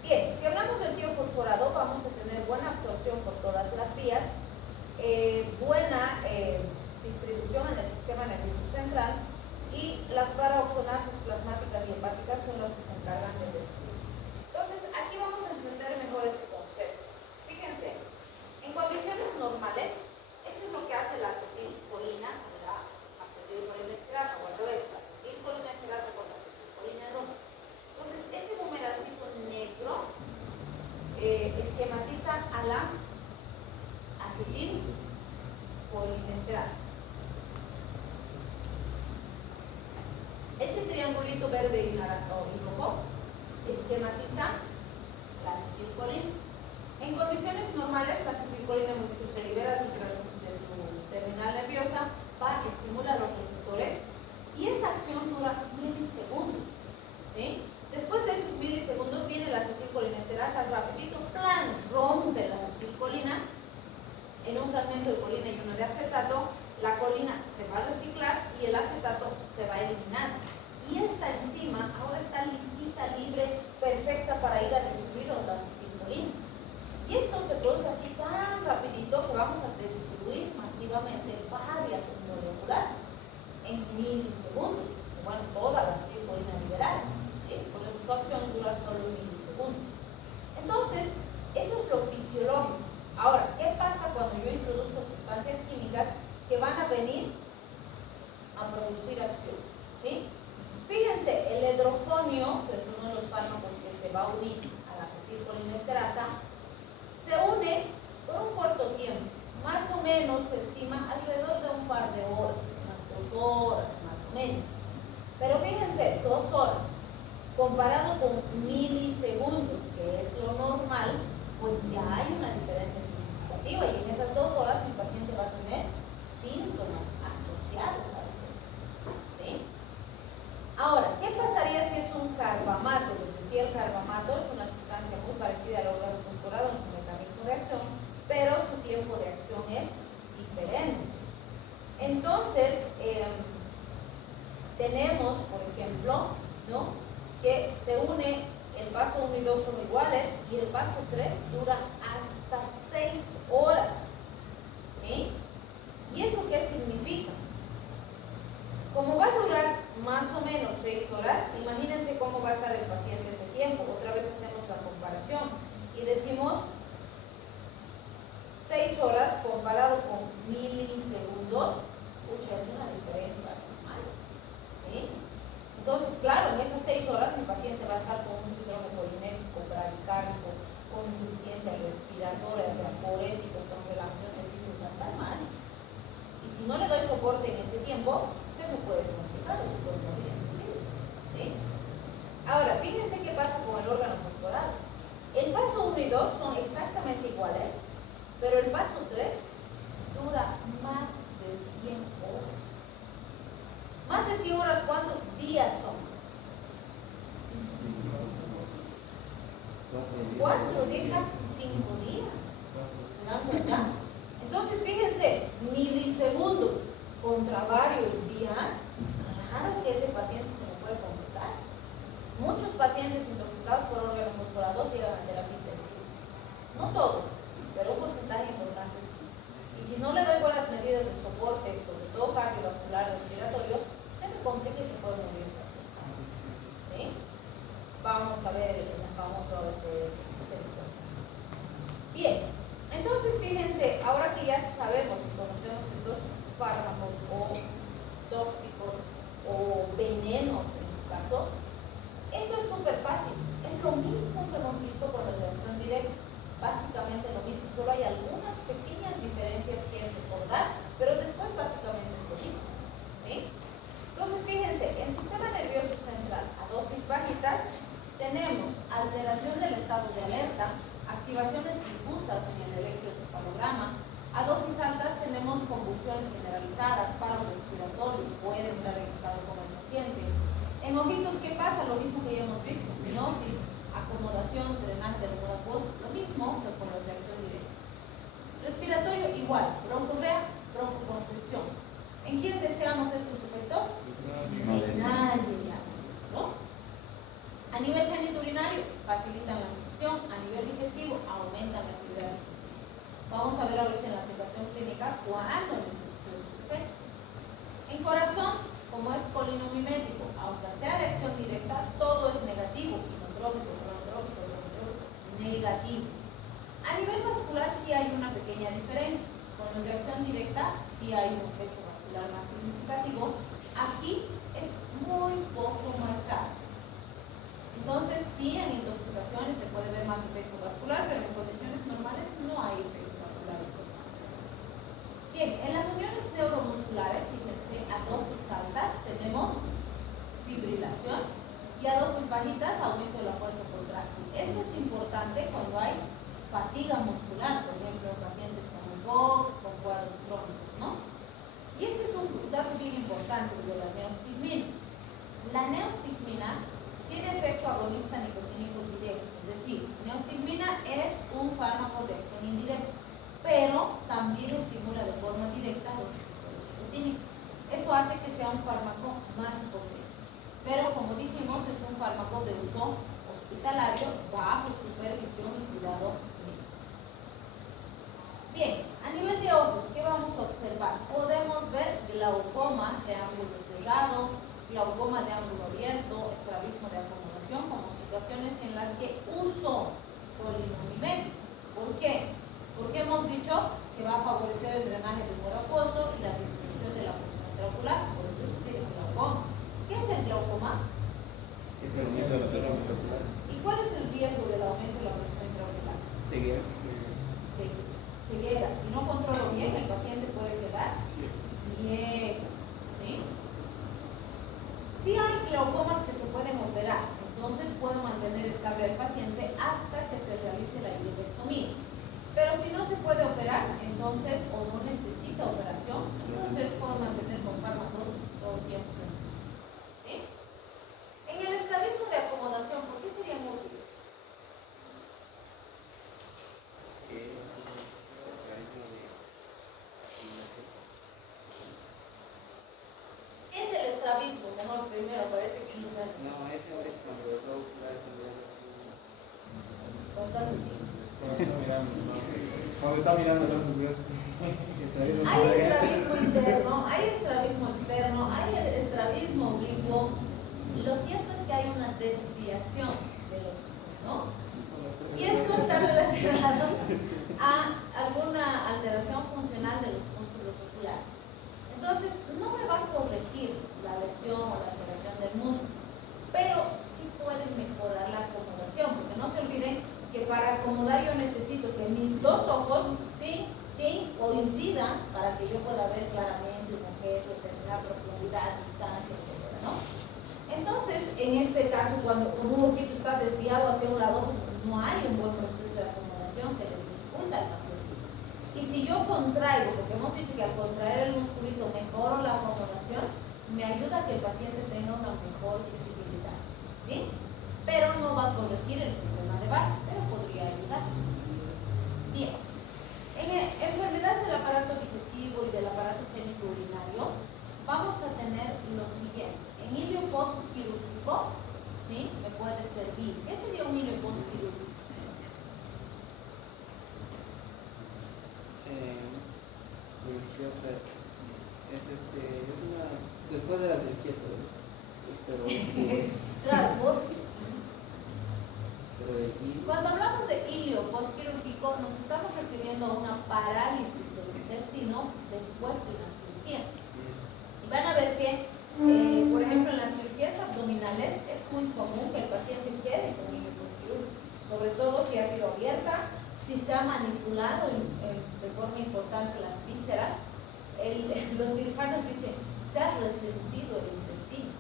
Bien, si hablamos del tiofosforado, vamos a tener buena absorción por todas las vías, buena distribución en el sistema nervioso central, y las paraoxonases plasmáticas y hepáticas son las que se encargan de destruir. Entonces, aquí vamos a entender mejor este concepto. Fíjense, en condiciones normales, esto es lo que hace la acetilcolina, la acetilcolinesterasa, o al revés, la acetilcolinesterasa con la acetilcolina 2. Entonces, este numeralcito negro esquematiza a la acetilcolinesterasa. Este triangulito verde y rojo esquematiza la acetilcolina. En condiciones normales, la acetilcolina, hemos dicho, se libera de su terminal nerviosa, va, estimula los receptores y esa acción dura milisegundos. ¿Sí? Después de esos milisegundos viene la acetilcolinesterasa rapidito, plan, rompe la acetilcolina en un fragmento de colina y uno de acetato. La colina se va a reciclar y el acetato se va a eliminar. Y esta enzima ahora está listita, libre, perfecta para ir a destruir otra acetilcolina. Y esto se produce así tan rapidito que vamos a destruir masivamente varias moléculas en milisegundos. Bueno, toda la acetilcolina liberada, ¿sí? Por eso su acción dura solo milisegundos. Entonces, eso es lo fisiológico. Ahora, ¿qué pasa cuando yo introduzco sustancias químicas que van a venir a producir acción? ¿Sí? Fíjense, el hedrofonio, que es uno de los fármacos que se va a unir a la acetilcolinesterasa, se une por un corto tiempo, más o menos se estima alrededor de un par de horas, unas 2 horas más o menos. Pero fíjense, 2 horas, comparado con milisegundos, que es lo normal, pues ya hay una diferencia significativa y en esas 2 horas mi paciente va a tener síntomas asociados a esto. ¿Sí? Ahora, ¿qué pasaría si es un carbamato? Les decía, el carbamato es una sustancia muy parecida al organofosforado en su mecanismo de acción, pero su tiempo de acción es diferente. Entonces, tenemos, por ejemplo, ¿no?, que se une, el paso 1 y 2 son iguales y el paso 3 dura hasta 6 horas. ¿Sí? ¿Y eso qué significa? Como va a durar más o menos 6 horas, imagínense cómo va a estar el paciente ese tiempo. Otra vez hacemos la comparación y decimos 6 horas comparado con milisegundos, pucha, es una diferencia abismal. ¿Sí? Entonces, claro, en esas 6 horas mi paciente va a estar con un síndrome polinético, bradicárdico, con insuficiencia respiratoria, traforético, con relación de ciclos, va a estar mal. Y si no le doy soporte en ese tiempo, se me puede complicar o se puede morir inclusive. ¿Sí? Ahora, fíjense qué pasa con el órgano fosforado. El paso 1 y 2 son exactamente iguales, pero el paso 3 dura más de 100 horas. a varios días, claro que ese paciente se me puede complicar. Muchos pacientes intoxicados por órgano fosforados llegan a terapia intensiva. No todos, pero un porcentaje importante sí. Y si no le doy buenas medidas de soporte, sobre todo cardiovascular, respiratorio, se me complica y se puede morir el paciente. ¿Sí? Vamos a ver el famoso ABC súper importante. Bien, entonces fíjense, ahora que ya sabemos y conocemos estos fármacos o tóxicos o venenos en su caso, esto es súper fácil. Es lo mismo que hemos visto con la reacción directa. Básicamente lo mismo, solo hay algunas pequeñas diferencias que recordar, pero después básicamente es lo mismo. ¿Sí? Entonces fíjense, en sistema nervioso central a dosis bajitas tenemos alteración del estado de alerta, activaciones difusas en el electroencefalograma. A dosis altas tenemos convulsiones generalizadas, paro respiratorio, puede entrar en estado como el paciente. En ojitos, ¿qué pasa? Lo mismo que ya hemos visto, miosis, acomodación, drenaje del humor acuoso, lo mismo que con la reacción directa. Respiratorio igual, broncorrea, broncoconstricción. ¿En quién deseamos estos efectos? En nadie, ¿no? A nivel genitourinario, facilitan la nutrición. A nivel digestivo, aumentan la actividad digestiva. Vamos a ver ahorita en la aplicación clínica cuándo necesito esos efectos. En corazón, como es colinomimético, aunque sea de acción directa, todo es negativo, inotrópico, cronotrópico, negativo. A nivel vascular sí hay una pequeña diferencia. Con los de acción directa sí hay un efecto vascular más significativo. Aquí es muy poco marcado. Entonces sí, en intoxicaciones se puede ver más efecto vascular, pero en condiciones normales no hay efecto vascular importante. Bien, en las uniones neuromusculares, fíjense, a dosis altas tenemos fibrilación y a dosis bajitas aumento de la fuerza contráctil. Esto es importante cuando hay fatiga muscular, por ejemplo, en pacientes con EPOC, con cuadros crónicos, ¿no? Y este es un dato bien importante de la neostigmina. La neostigmina tiene efecto agonista nicotínico directo, es decir, neostigmina es un fármaco de acción indirecta, pero también estimula de forma directa los receptores nicotínicos. Eso hace que sea un fármaco más potente. Pero como dijimos, es un fármaco de uso hospitalario bajo supervisión y cuidado médico. Bien, a nivel de ojos, ¿qué vamos a observar? Podemos ver glaucoma de ángulo cerrado, glaucoma de ángulo abierto, estrabismo de acomodación como situaciones en las que uso colinomiméticos. ¿Por qué? Porque hemos dicho que va a favorecer el drenaje del humor acuoso y la disminución de la presión intraocular. Por eso sugiere glaucoma. ¿Qué es el glaucoma? Es el aumento de la presión intraocular. ¿Y cuál es el riesgo del aumento de la presión intraocular? Ceguera. Ceguera. Si no controlo bien, el paciente puede quedar ciego. ¿Sí? Sí hay glaucomas que se pueden operar, entonces puedo mantener estable al paciente hasta que se realice la ileolectomía. Pero si no se puede operar, entonces, o no necesita operación, entonces puedo mantener con fármacos todo el tiempo que necesito. ¿Sí? En el estrabismo de acomodación, ¿por qué serían útiles? ¿Qué es el estrabismo? Mejor primero, parece que no es. No, ese es cuando el ojo ocular también así. Entonces sí. Cuando está mirando los números. Hay estrabismo interno, hay estrabismo externo, hay estrabismo oblicuo. Lo cierto es que hay una desviación del ojo, ¿no? Y esto está relacionado a alguna alteración funcional de los músculos oculares. Entonces, no me va a corregir la lesión o la alteración del músculo, pero sí puede mejorar la acomodación, porque no se olviden que para acomodar yo necesito que mis dos ojos coincidan para que yo pueda ver claramente un objeto, determinar profundidad, distancia, etc., ¿no? Entonces, en este caso, cuando un ojito está desviado hacia un lado, pues no hay un buen proceso de acomodación, se le dificulta al paciente. Y si yo contraigo, porque hemos dicho que al contraer el musculito mejoro la acomodación, me ayuda a que el paciente tenga una mejor visibilidad, ¿sí? Pero no va a corregir el problema de base, pero podría ayudar. Bien, en enfermedades del aparato digestivo y del aparato genitourinario, cirugía, o sea, es una, después de la cirugía, pero Claro, vos. pero de aquí, Cuando hablamos de ilio postquirúrgico, nos estamos refiriendo a una parálisis del intestino después de una cirugía. Y van a ver que, por ejemplo, en las cirugías abdominales es muy común que el paciente quede con ilio postquirúrgico, sobre todo si ha sido abierta, si se ha manipulado de forma importante las vísceras. Los cirujanos dicen, se ha resentido el intestino.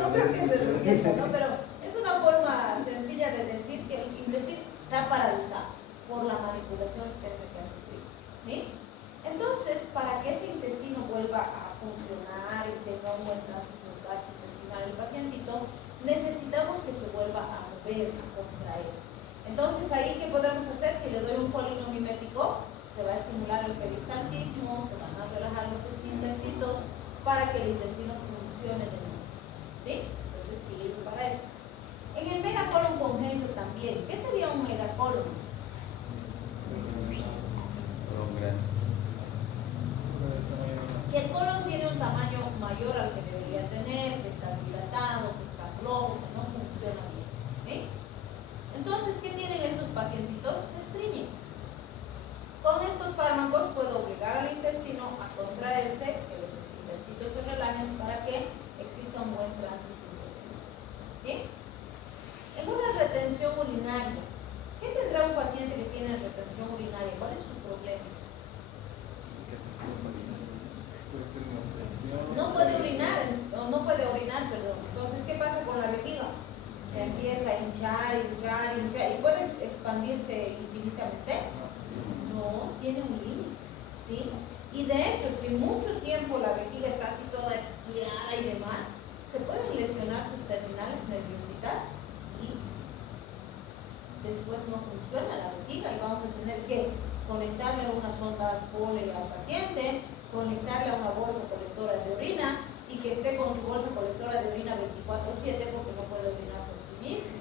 No creo que se resienta, ¿no? Pero es una forma sencilla de decir que el intestino se ha paralizado por la manipulación extensa que ha sufrido, ¿sí? Entonces, para que ese intestino vuelva a funcionar y tenga un buen tránsito gastrointestinal el pacientito, necesitamos que se vuelva a mover, a contraer. Entonces, ahí, ¿qué podemos hacer? Si le doy un polinomimético, se va a estimular el peristaltismo, se van a relajar los esfíntercitos para que el intestino funcione de nuevo, ¿sí? Entonces, sirve para eso. En el megacolon congénito también. ¿Qué sería un megacolon? Que el colon tiene un tamaño mayor al que debería tener, que está dilatado, que está flojo, que no funciona bien, ¿sí? Entonces, ¿qué tienen esos pacientitos? Se estreñen. Con estos fármacos puedo obligar al intestino a contraerse, que los esfíntercitos se relajen para que exista un buen tránsito intestinal, ¿sí? En una retención urinaria, ¿qué tendrá un paciente que tiene retención urinaria? ¿Cuál es su problema? No puede orinar, perdón. Entonces, ¿qué pasa con la vejiga? Se empieza a hinchar y puede expandirse infinitamente. No, tiene un límite, ¿sí? Y de hecho, si mucho tiempo la vejiga está así toda estirada y demás, se pueden lesionar sus terminales nerviositas y después no funciona la vejiga y vamos a tener que conectarle una sonda Foley al paciente, conectarle a una bolsa colectora de orina y que esté con su bolsa colectora de orina 24/7 porque no puede orinar por sí mismo,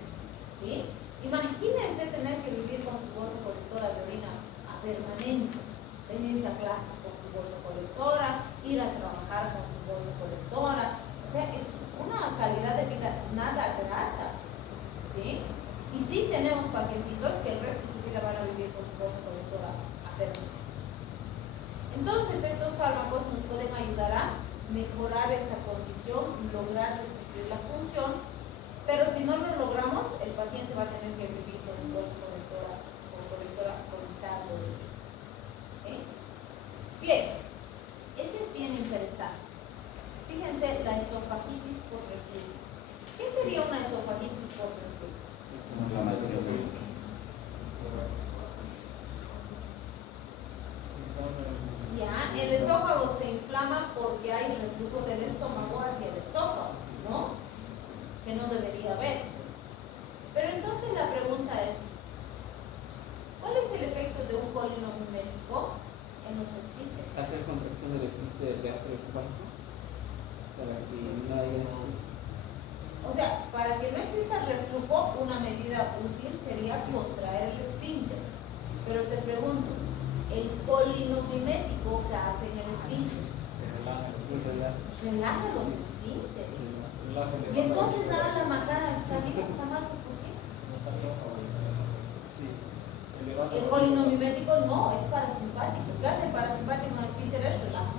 ¿sí? Imagínense tener que vivir con su bolsa colectora de orina a permanencia, venirse a clases con su bolsa colectora, ir a trabajar con su bolsa colectora, o sea, es una calidad de vida nada grata, ¿sí? Y sí tenemos pacientitos que el resto de su vida van a vivir con su bolsa colectora a permanencia. Entonces, estos fármacos nos pueden ayudar a mejorar esa condición, lograr restituir la función, pero si no lo logramos, el paciente va a tener que vivir con su bolsa colectora conectada. ¿Sí? Bien, este es bien interesante. Fíjense, la esofagitis por reflujo. ¿Qué sería una esofagitis por reflujo? Ya, el esófago se inflama porque hay reflujo del estómago hacia el esófago, ¿no? Que no debería haber. Pero entonces la pregunta es, ¿cuál es el efecto de un colinomimético en los esfínteres? hacer contracción del esfínter gastroesofágico para que no haya O sea, para que no exista reflujo, una medida útil sería contraer el esfínter. Pero te pregunto, ¿el colinomimético que hace en el esfínter? Relaja los esfínteres. Y entonces la macana está bien, está mal, ¿por qué? El colinomimético no, es parasimpático. ¿Qué hace el parasimpático en el esfínter? Es relaja.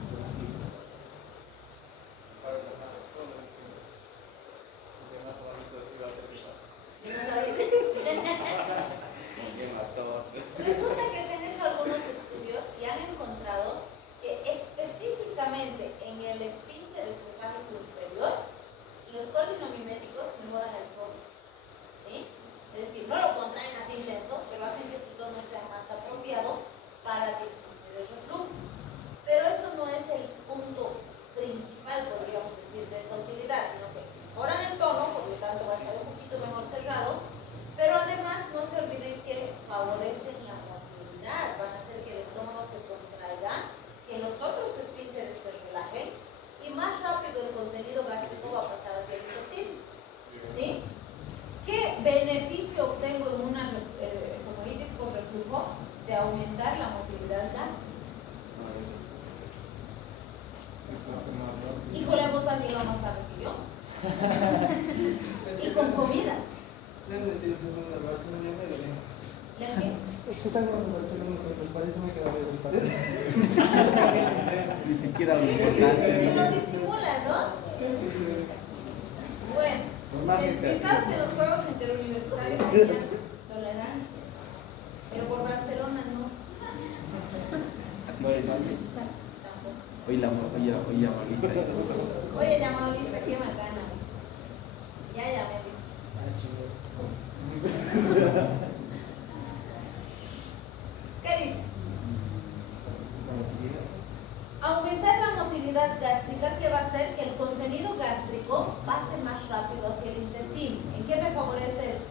Resulta que se han hecho algunos estudios y han encontrado que específicamente en el esfínter esofágico inferior, los colinomiméticos mejoran el tono, ¿sí? Es decir, no lo contraen así intenso, pero hacen que su tono sea más apropiado para disminuir el reflujo. Híjole, vos has llegado más tarde que yo. Y con comida. Realmente se fue a Barcelona, yo me lo digo. ¿Les qué? Es que están con Barcelona, pero parece me queda bien, me parece. Ni siquiera lo Y importante. lo disimula, ¿no? Pues, si estabas en los Juegos Interuniversitarios tenías tolerancia, pero por Barcelona no. Así que Tampoco. hoy la Maurista. Oye, ya Maurista, qué bacana. Ya me viste. Ah, chingón. ¿Qué dice? Aumentar la motilidad gástrica, que va a hacer que el contenido gástrico pase más rápido hacia el intestino. ¿En qué me favorece eso?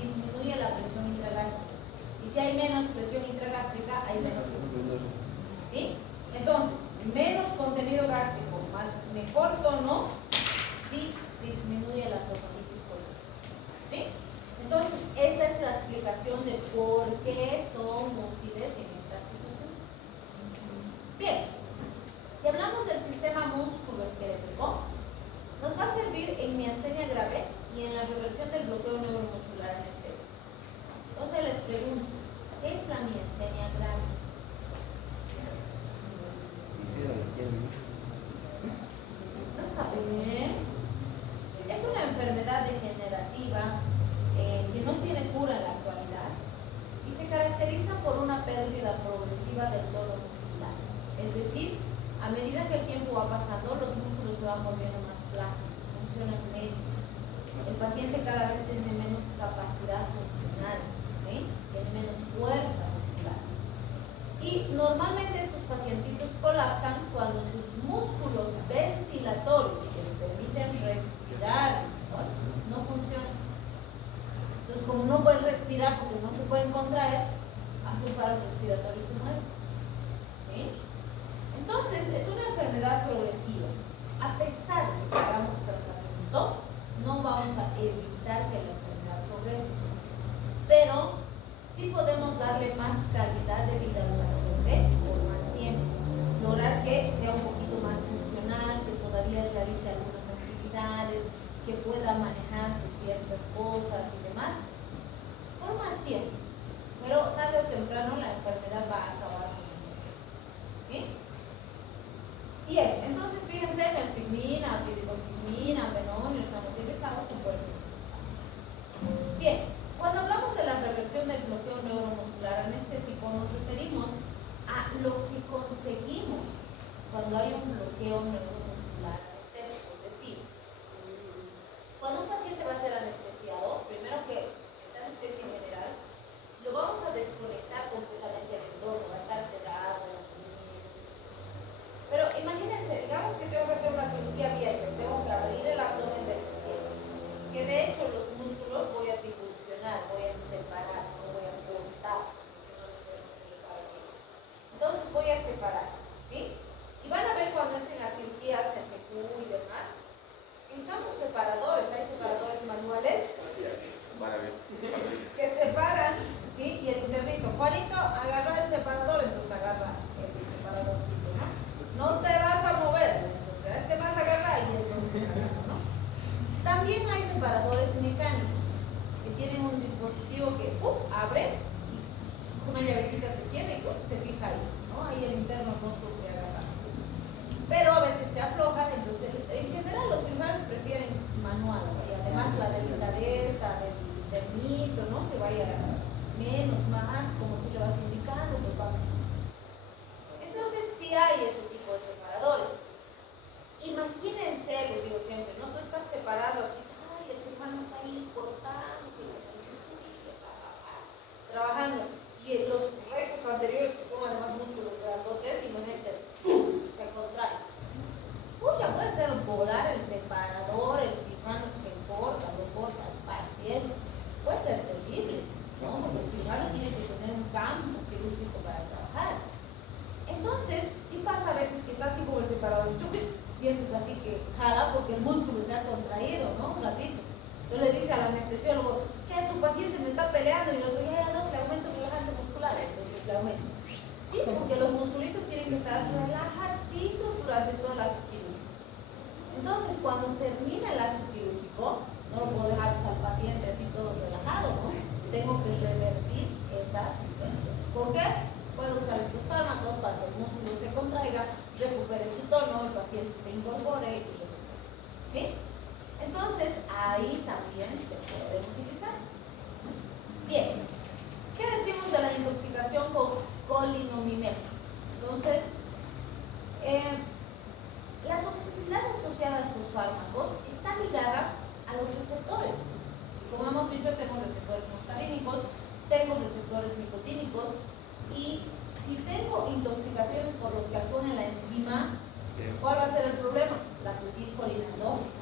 Disminuye la presión intragástrica. Y si hay menos presión intragástrica, hay menos presión. ¿Sí? Entonces, menos contenido gástrico, más mejor tono, sí disminuye la esofagititis colitis. ¿Sí? Entonces, esa es la explicación de por qué son útiles en esta situación. Bien, si hablamos del sistema músculo-esquelético, nos va a servir en miastenia grave y en la reversión del bloqueo neuromuscular anestésico. Entonces les pregunto, ¿qué es la miastenia grave? No saben. Es una enfermedad degenerativa que no tiene cura en la actualidad y se caracteriza por una pérdida progresiva del tono muscular. Es decir, a medida que el tiempo va pasando, los músculos se van volviendo más flácidos, funcionan menos. El paciente cada vez tiene menos capacidad funcional, ¿sí? Tiene menos fuerza muscular. Y normalmente estos pacientitos colapsan cuando sus músculos ventilatorios que les permiten respirar no funcionan. Entonces, como no pueden respirar porque no se pueden contraer, hace un paro respiratorio y se mueren. ¿Sí? Entonces, es una enfermedad progresiva. A pesar de que hagamos tratamiento, no vamos a evitar que la enfermedad progrese. Pero sí podemos darle más calidad de vida al paciente por más tiempo. Lograr que sea un poquito más funcional, que todavía realice algunas actividades, que pueda manejarse ciertas cosas y demás, por más tiempo. Pero tarde o temprano la enfermedad va a acabar con eso. ¿Sí? Bien, entonces fíjense, la espigmina, piridospigmina, benonio, se han utilizado con buenos resultados. Bien, cuando hablamos de la reversión del bloqueo neuromuscular anestésico, nos referimos a lo que conseguimos cuando hay un bloqueo neuromuscular anestésico. Es decir, cuando un paciente va a ser anestesiado, primero que sea anestesia en general, lo vamos a desconectar completamente del entorno, va a estar sedado. Pero imagínense, digamos que tengo que hacer una cirugía abierta, tengo que abrir el abdomen del paciente, que de hecho los músculos voy a divulsionar, voy a separar, no voy a cortar, porque si no los podemos separar bien. Entonces voy a separar, ¿sí? Y van a ver cuando entren las cirugías en PQ y demás, que usamos separadores, hay separadores manuales que separan, ¿sí? Y el internito, Juanito, agarra el separador, entonces agarra el separadorcito, ¿no? No te vas a mover, entonces te vas a agarrar y entonces agarra, ¿no? También hay separadores mecánicos que tienen un dispositivo que abre y una llavecita se cierra y se fija ahí, ¿no? Ahí el interno no sufre agarrar. Pero a veces se afloja, entonces en general los cirujanos prefieren manuales y además la delicadeza del mito, ¿no? Que vaya menos, más, como tú le vas indicando, pues va. Entonces sí hay ese tipo de separadores. Imagínense, les digo siempre, ¿no? Tú estás separado así, ay, el cirujano está ahí cortando, trabajando, y los rectos anteriores, que son además músculos grandotes, imagínate, se contraen. Ya puede ser volar el separador, el cirujano se corta, lo corta el paciente, puede ser terrible, ¿no? Porque el cirujano tiene que tener un campo quirúrgico para trabajar. Entonces, sí pasa a veces que está así como el separador, tú sientes así que jala porque el músculo se ha contraído, ¿no? Un ratito. Entonces le dice al anestesiólogo, che, tu paciente me está peleando, y el otro, ya, no, le aumento el relajante muscular, entonces le aumento. Sí, porque los musculitos tienen que estar relajaditos durante toda la quirúrgica. Entonces, cuando termina el acto quirúrgico, no lo puedo dejar al paciente así todo relajado, ¿no? Tengo que revertir esa situación. ¿Por qué? Puedo usar estos fármacos para que el músculo se contraiga, recupere su tono, el paciente se incorpore y recupere. ¿Sí? Entonces, ahí también se puede utilizar. Bien, ¿qué decimos de la intoxicación con colinomiméticos? Entonces, la toxicidad asociada a estos fármacos está ligada a los receptores. Pues. Como hemos dicho, tengo receptores muscarínicos, tengo receptores nicotínicos, y si tengo intoxicaciones por los que actúan en la enzima, ¿cuál va a ser el problema? La acetilcolina endógena.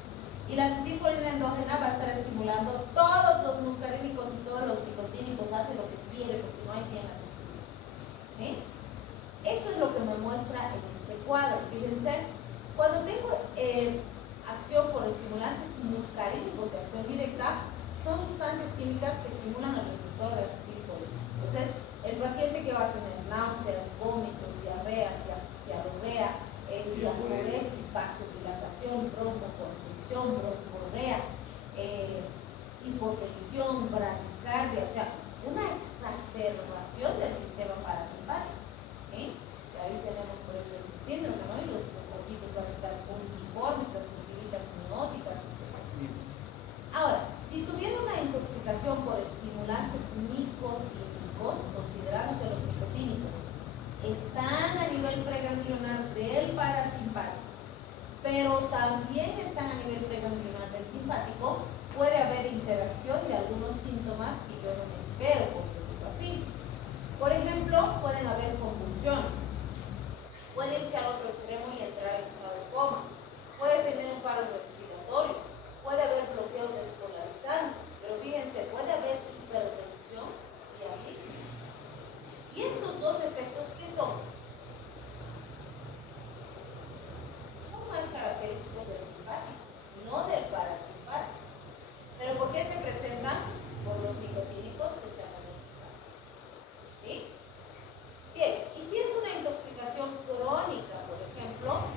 Y la acetilcolina endógena va a estar estimulando todos los muscarínicos y todos los nicotínicos, hace lo que quiere porque no hay quien la destruya. ¿Sí? Eso es lo que me muestra en este cuadro. Fíjense, cuando tengo acción por estimulantes muscarínicos de acción directa, son sustancias químicas que estimulan el receptor de acetilcolina. Entonces, el paciente que va a tener náuseas, vómitos, diarrea, cialorrea, diaforesis, vasodilatación, broncoconstricción, broncorrea, hipotensión, bradicardia, o sea, una exacerbación del sistema parasimpático, ¿sí? Y ahí tenemos por eso ese síndrome, ¿no? Y los ojitos van a estar puntiformes, las pupilas mióticas, etc. Ahora, si tuviera una intoxicación por estimulantes nicotínicos, considerando que los nicotínicos están a nivel preganglionar del parasimpático, pero también están a nivel preganglionar del simpático, puede haber interacción de algunos síntomas que yo no me espero, por decirlo así. Por ejemplo, pueden haber convulsiones, puede irse al otro extremo y entrar en estado de coma, puede tener un paro respiratorio, puede haber bloqueo despolarizante, pero fíjense, puede haber hipertensión y arritmias. ¿Y estos dos efectos qué son? Son más característicos del simpático, no del parasimpático. ¿Pero por qué se presentan? Por los nicotínicos que están en el simpático. ¿Sí? Bien, y si es una intoxicación crónica, por ejemplo,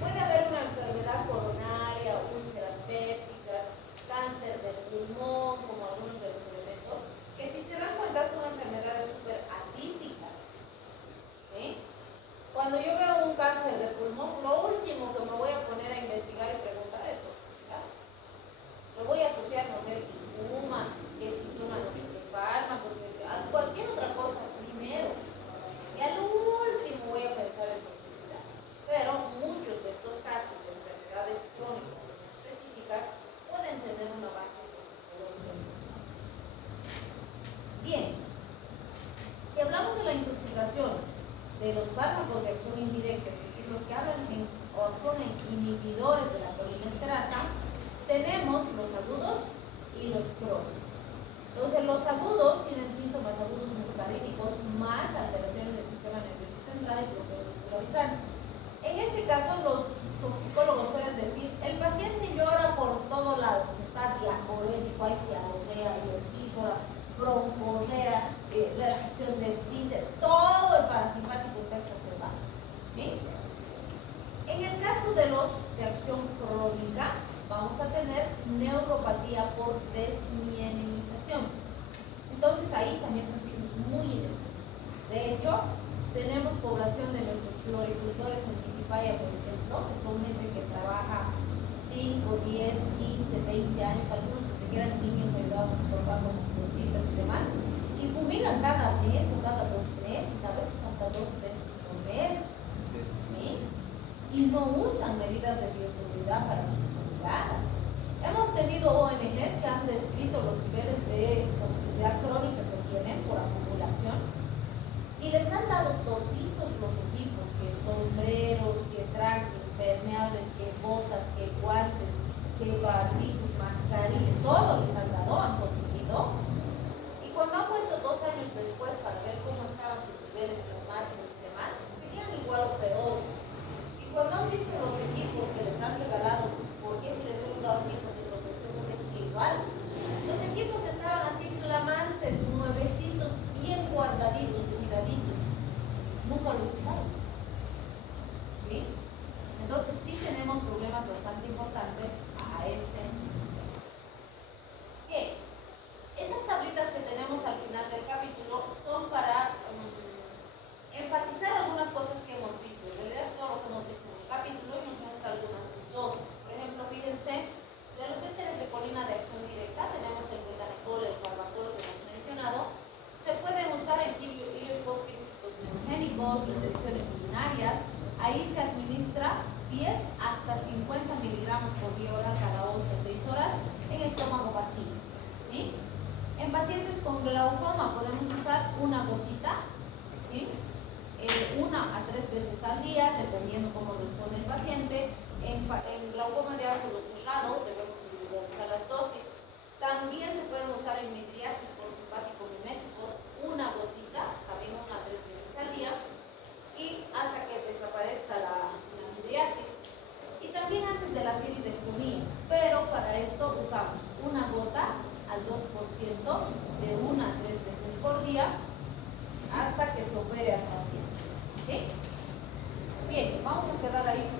puede haber una enfermedad coronaria, úlceras pépticas, cáncer del pulmón, como algunos de los elementos, que si se dan cuenta son enfermedades súper atípicas. ¿Sí? Cuando yo veo un cáncer de pulmón, lo último que me voy a poner a investigar y preguntar es toxicidad. Lo voy a asociar, no sé, si fuma, que si toma no sé qué fármacos, cualquier otra cosa primero. Y al último voy a pensar en toxicidad. Pero muchos de estos casos de enfermedades crónicas específicas pueden tener una base toxicológica. Bien, si hablamos de la intoxicación de los fármacos de acción indirecta, es decir, los que actúan en inhibidores de la colinesterasa, tenemos los agudos y los crónicos. Entonces, los agudos tienen síntomas agudos muscarínicos más alteraciones del sistema nervioso central y bloqueo despolarizante. En este caso, los toxicólogos suelen decir, el paciente llora por todo lado, está diaforético, hay cialorrea, hipertífora, broncorrea, relajación de esfínter, todo el parasimpático está exacerbado. ¿Sí? En el caso de los de acción crónica, vamos a tener neuropatía por desmielinización. Entonces ahí también son signos muy inespecíficos. De hecho, tenemos población de nuestros floricultores en Tiquipaya, por ejemplo, que son gente que trabaja 5, 10, 15, 20 años, algunos desde que eran niños ayudaban a su papá con las cositas y demás, y fumigan cada mes o cada 2 meses, a veces hasta 2 veces por mes, ¿sí? Y no usan medidas de bioseguridad para sus fumigadas. Hemos tenido ONGs que han descrito los niveles de toxicidad crónica que tienen por acumulación y les han dado toditos los equipos, que sombreros, que trajes impermeables, que botas, que guantes, que barbijos, mascarillas, todo les han dado, han conseguido. Y cuando han vuelto 2 años después para ver cómo estaban sus niveles plasmáticos y demás, serían igual o peor. Y cuando han visto los equipos que les han regalado, ¿por qué si les hemos dado equipos de protección no es igual? Los equipos estaban así flamantes, nuevecitos, bien guardaditos, cuidaditos. Nunca los usaron. Ahí se administra 10 hasta 50 miligramos por día hora cada 8 o 6 horas en estómago vacío, ¿sí? En pacientes con glaucoma podemos usar una gotita, ¿sí? 1 a 3 veces al día, dependiendo cómo responde el paciente. En glaucoma de ángulo cerrado debemos individualizar las dosis. También se pueden usar en midriasis por simpático miméticos, una gotita, también 1 a 3 veces al día, y hasta que desaparezca la midriasis. Y también antes de las iridectomías, pero para esto usamos una gota al 2% de 1 a 3 veces por día hasta que se opere al paciente. ¿Sí? Bien, vamos a quedar ahí.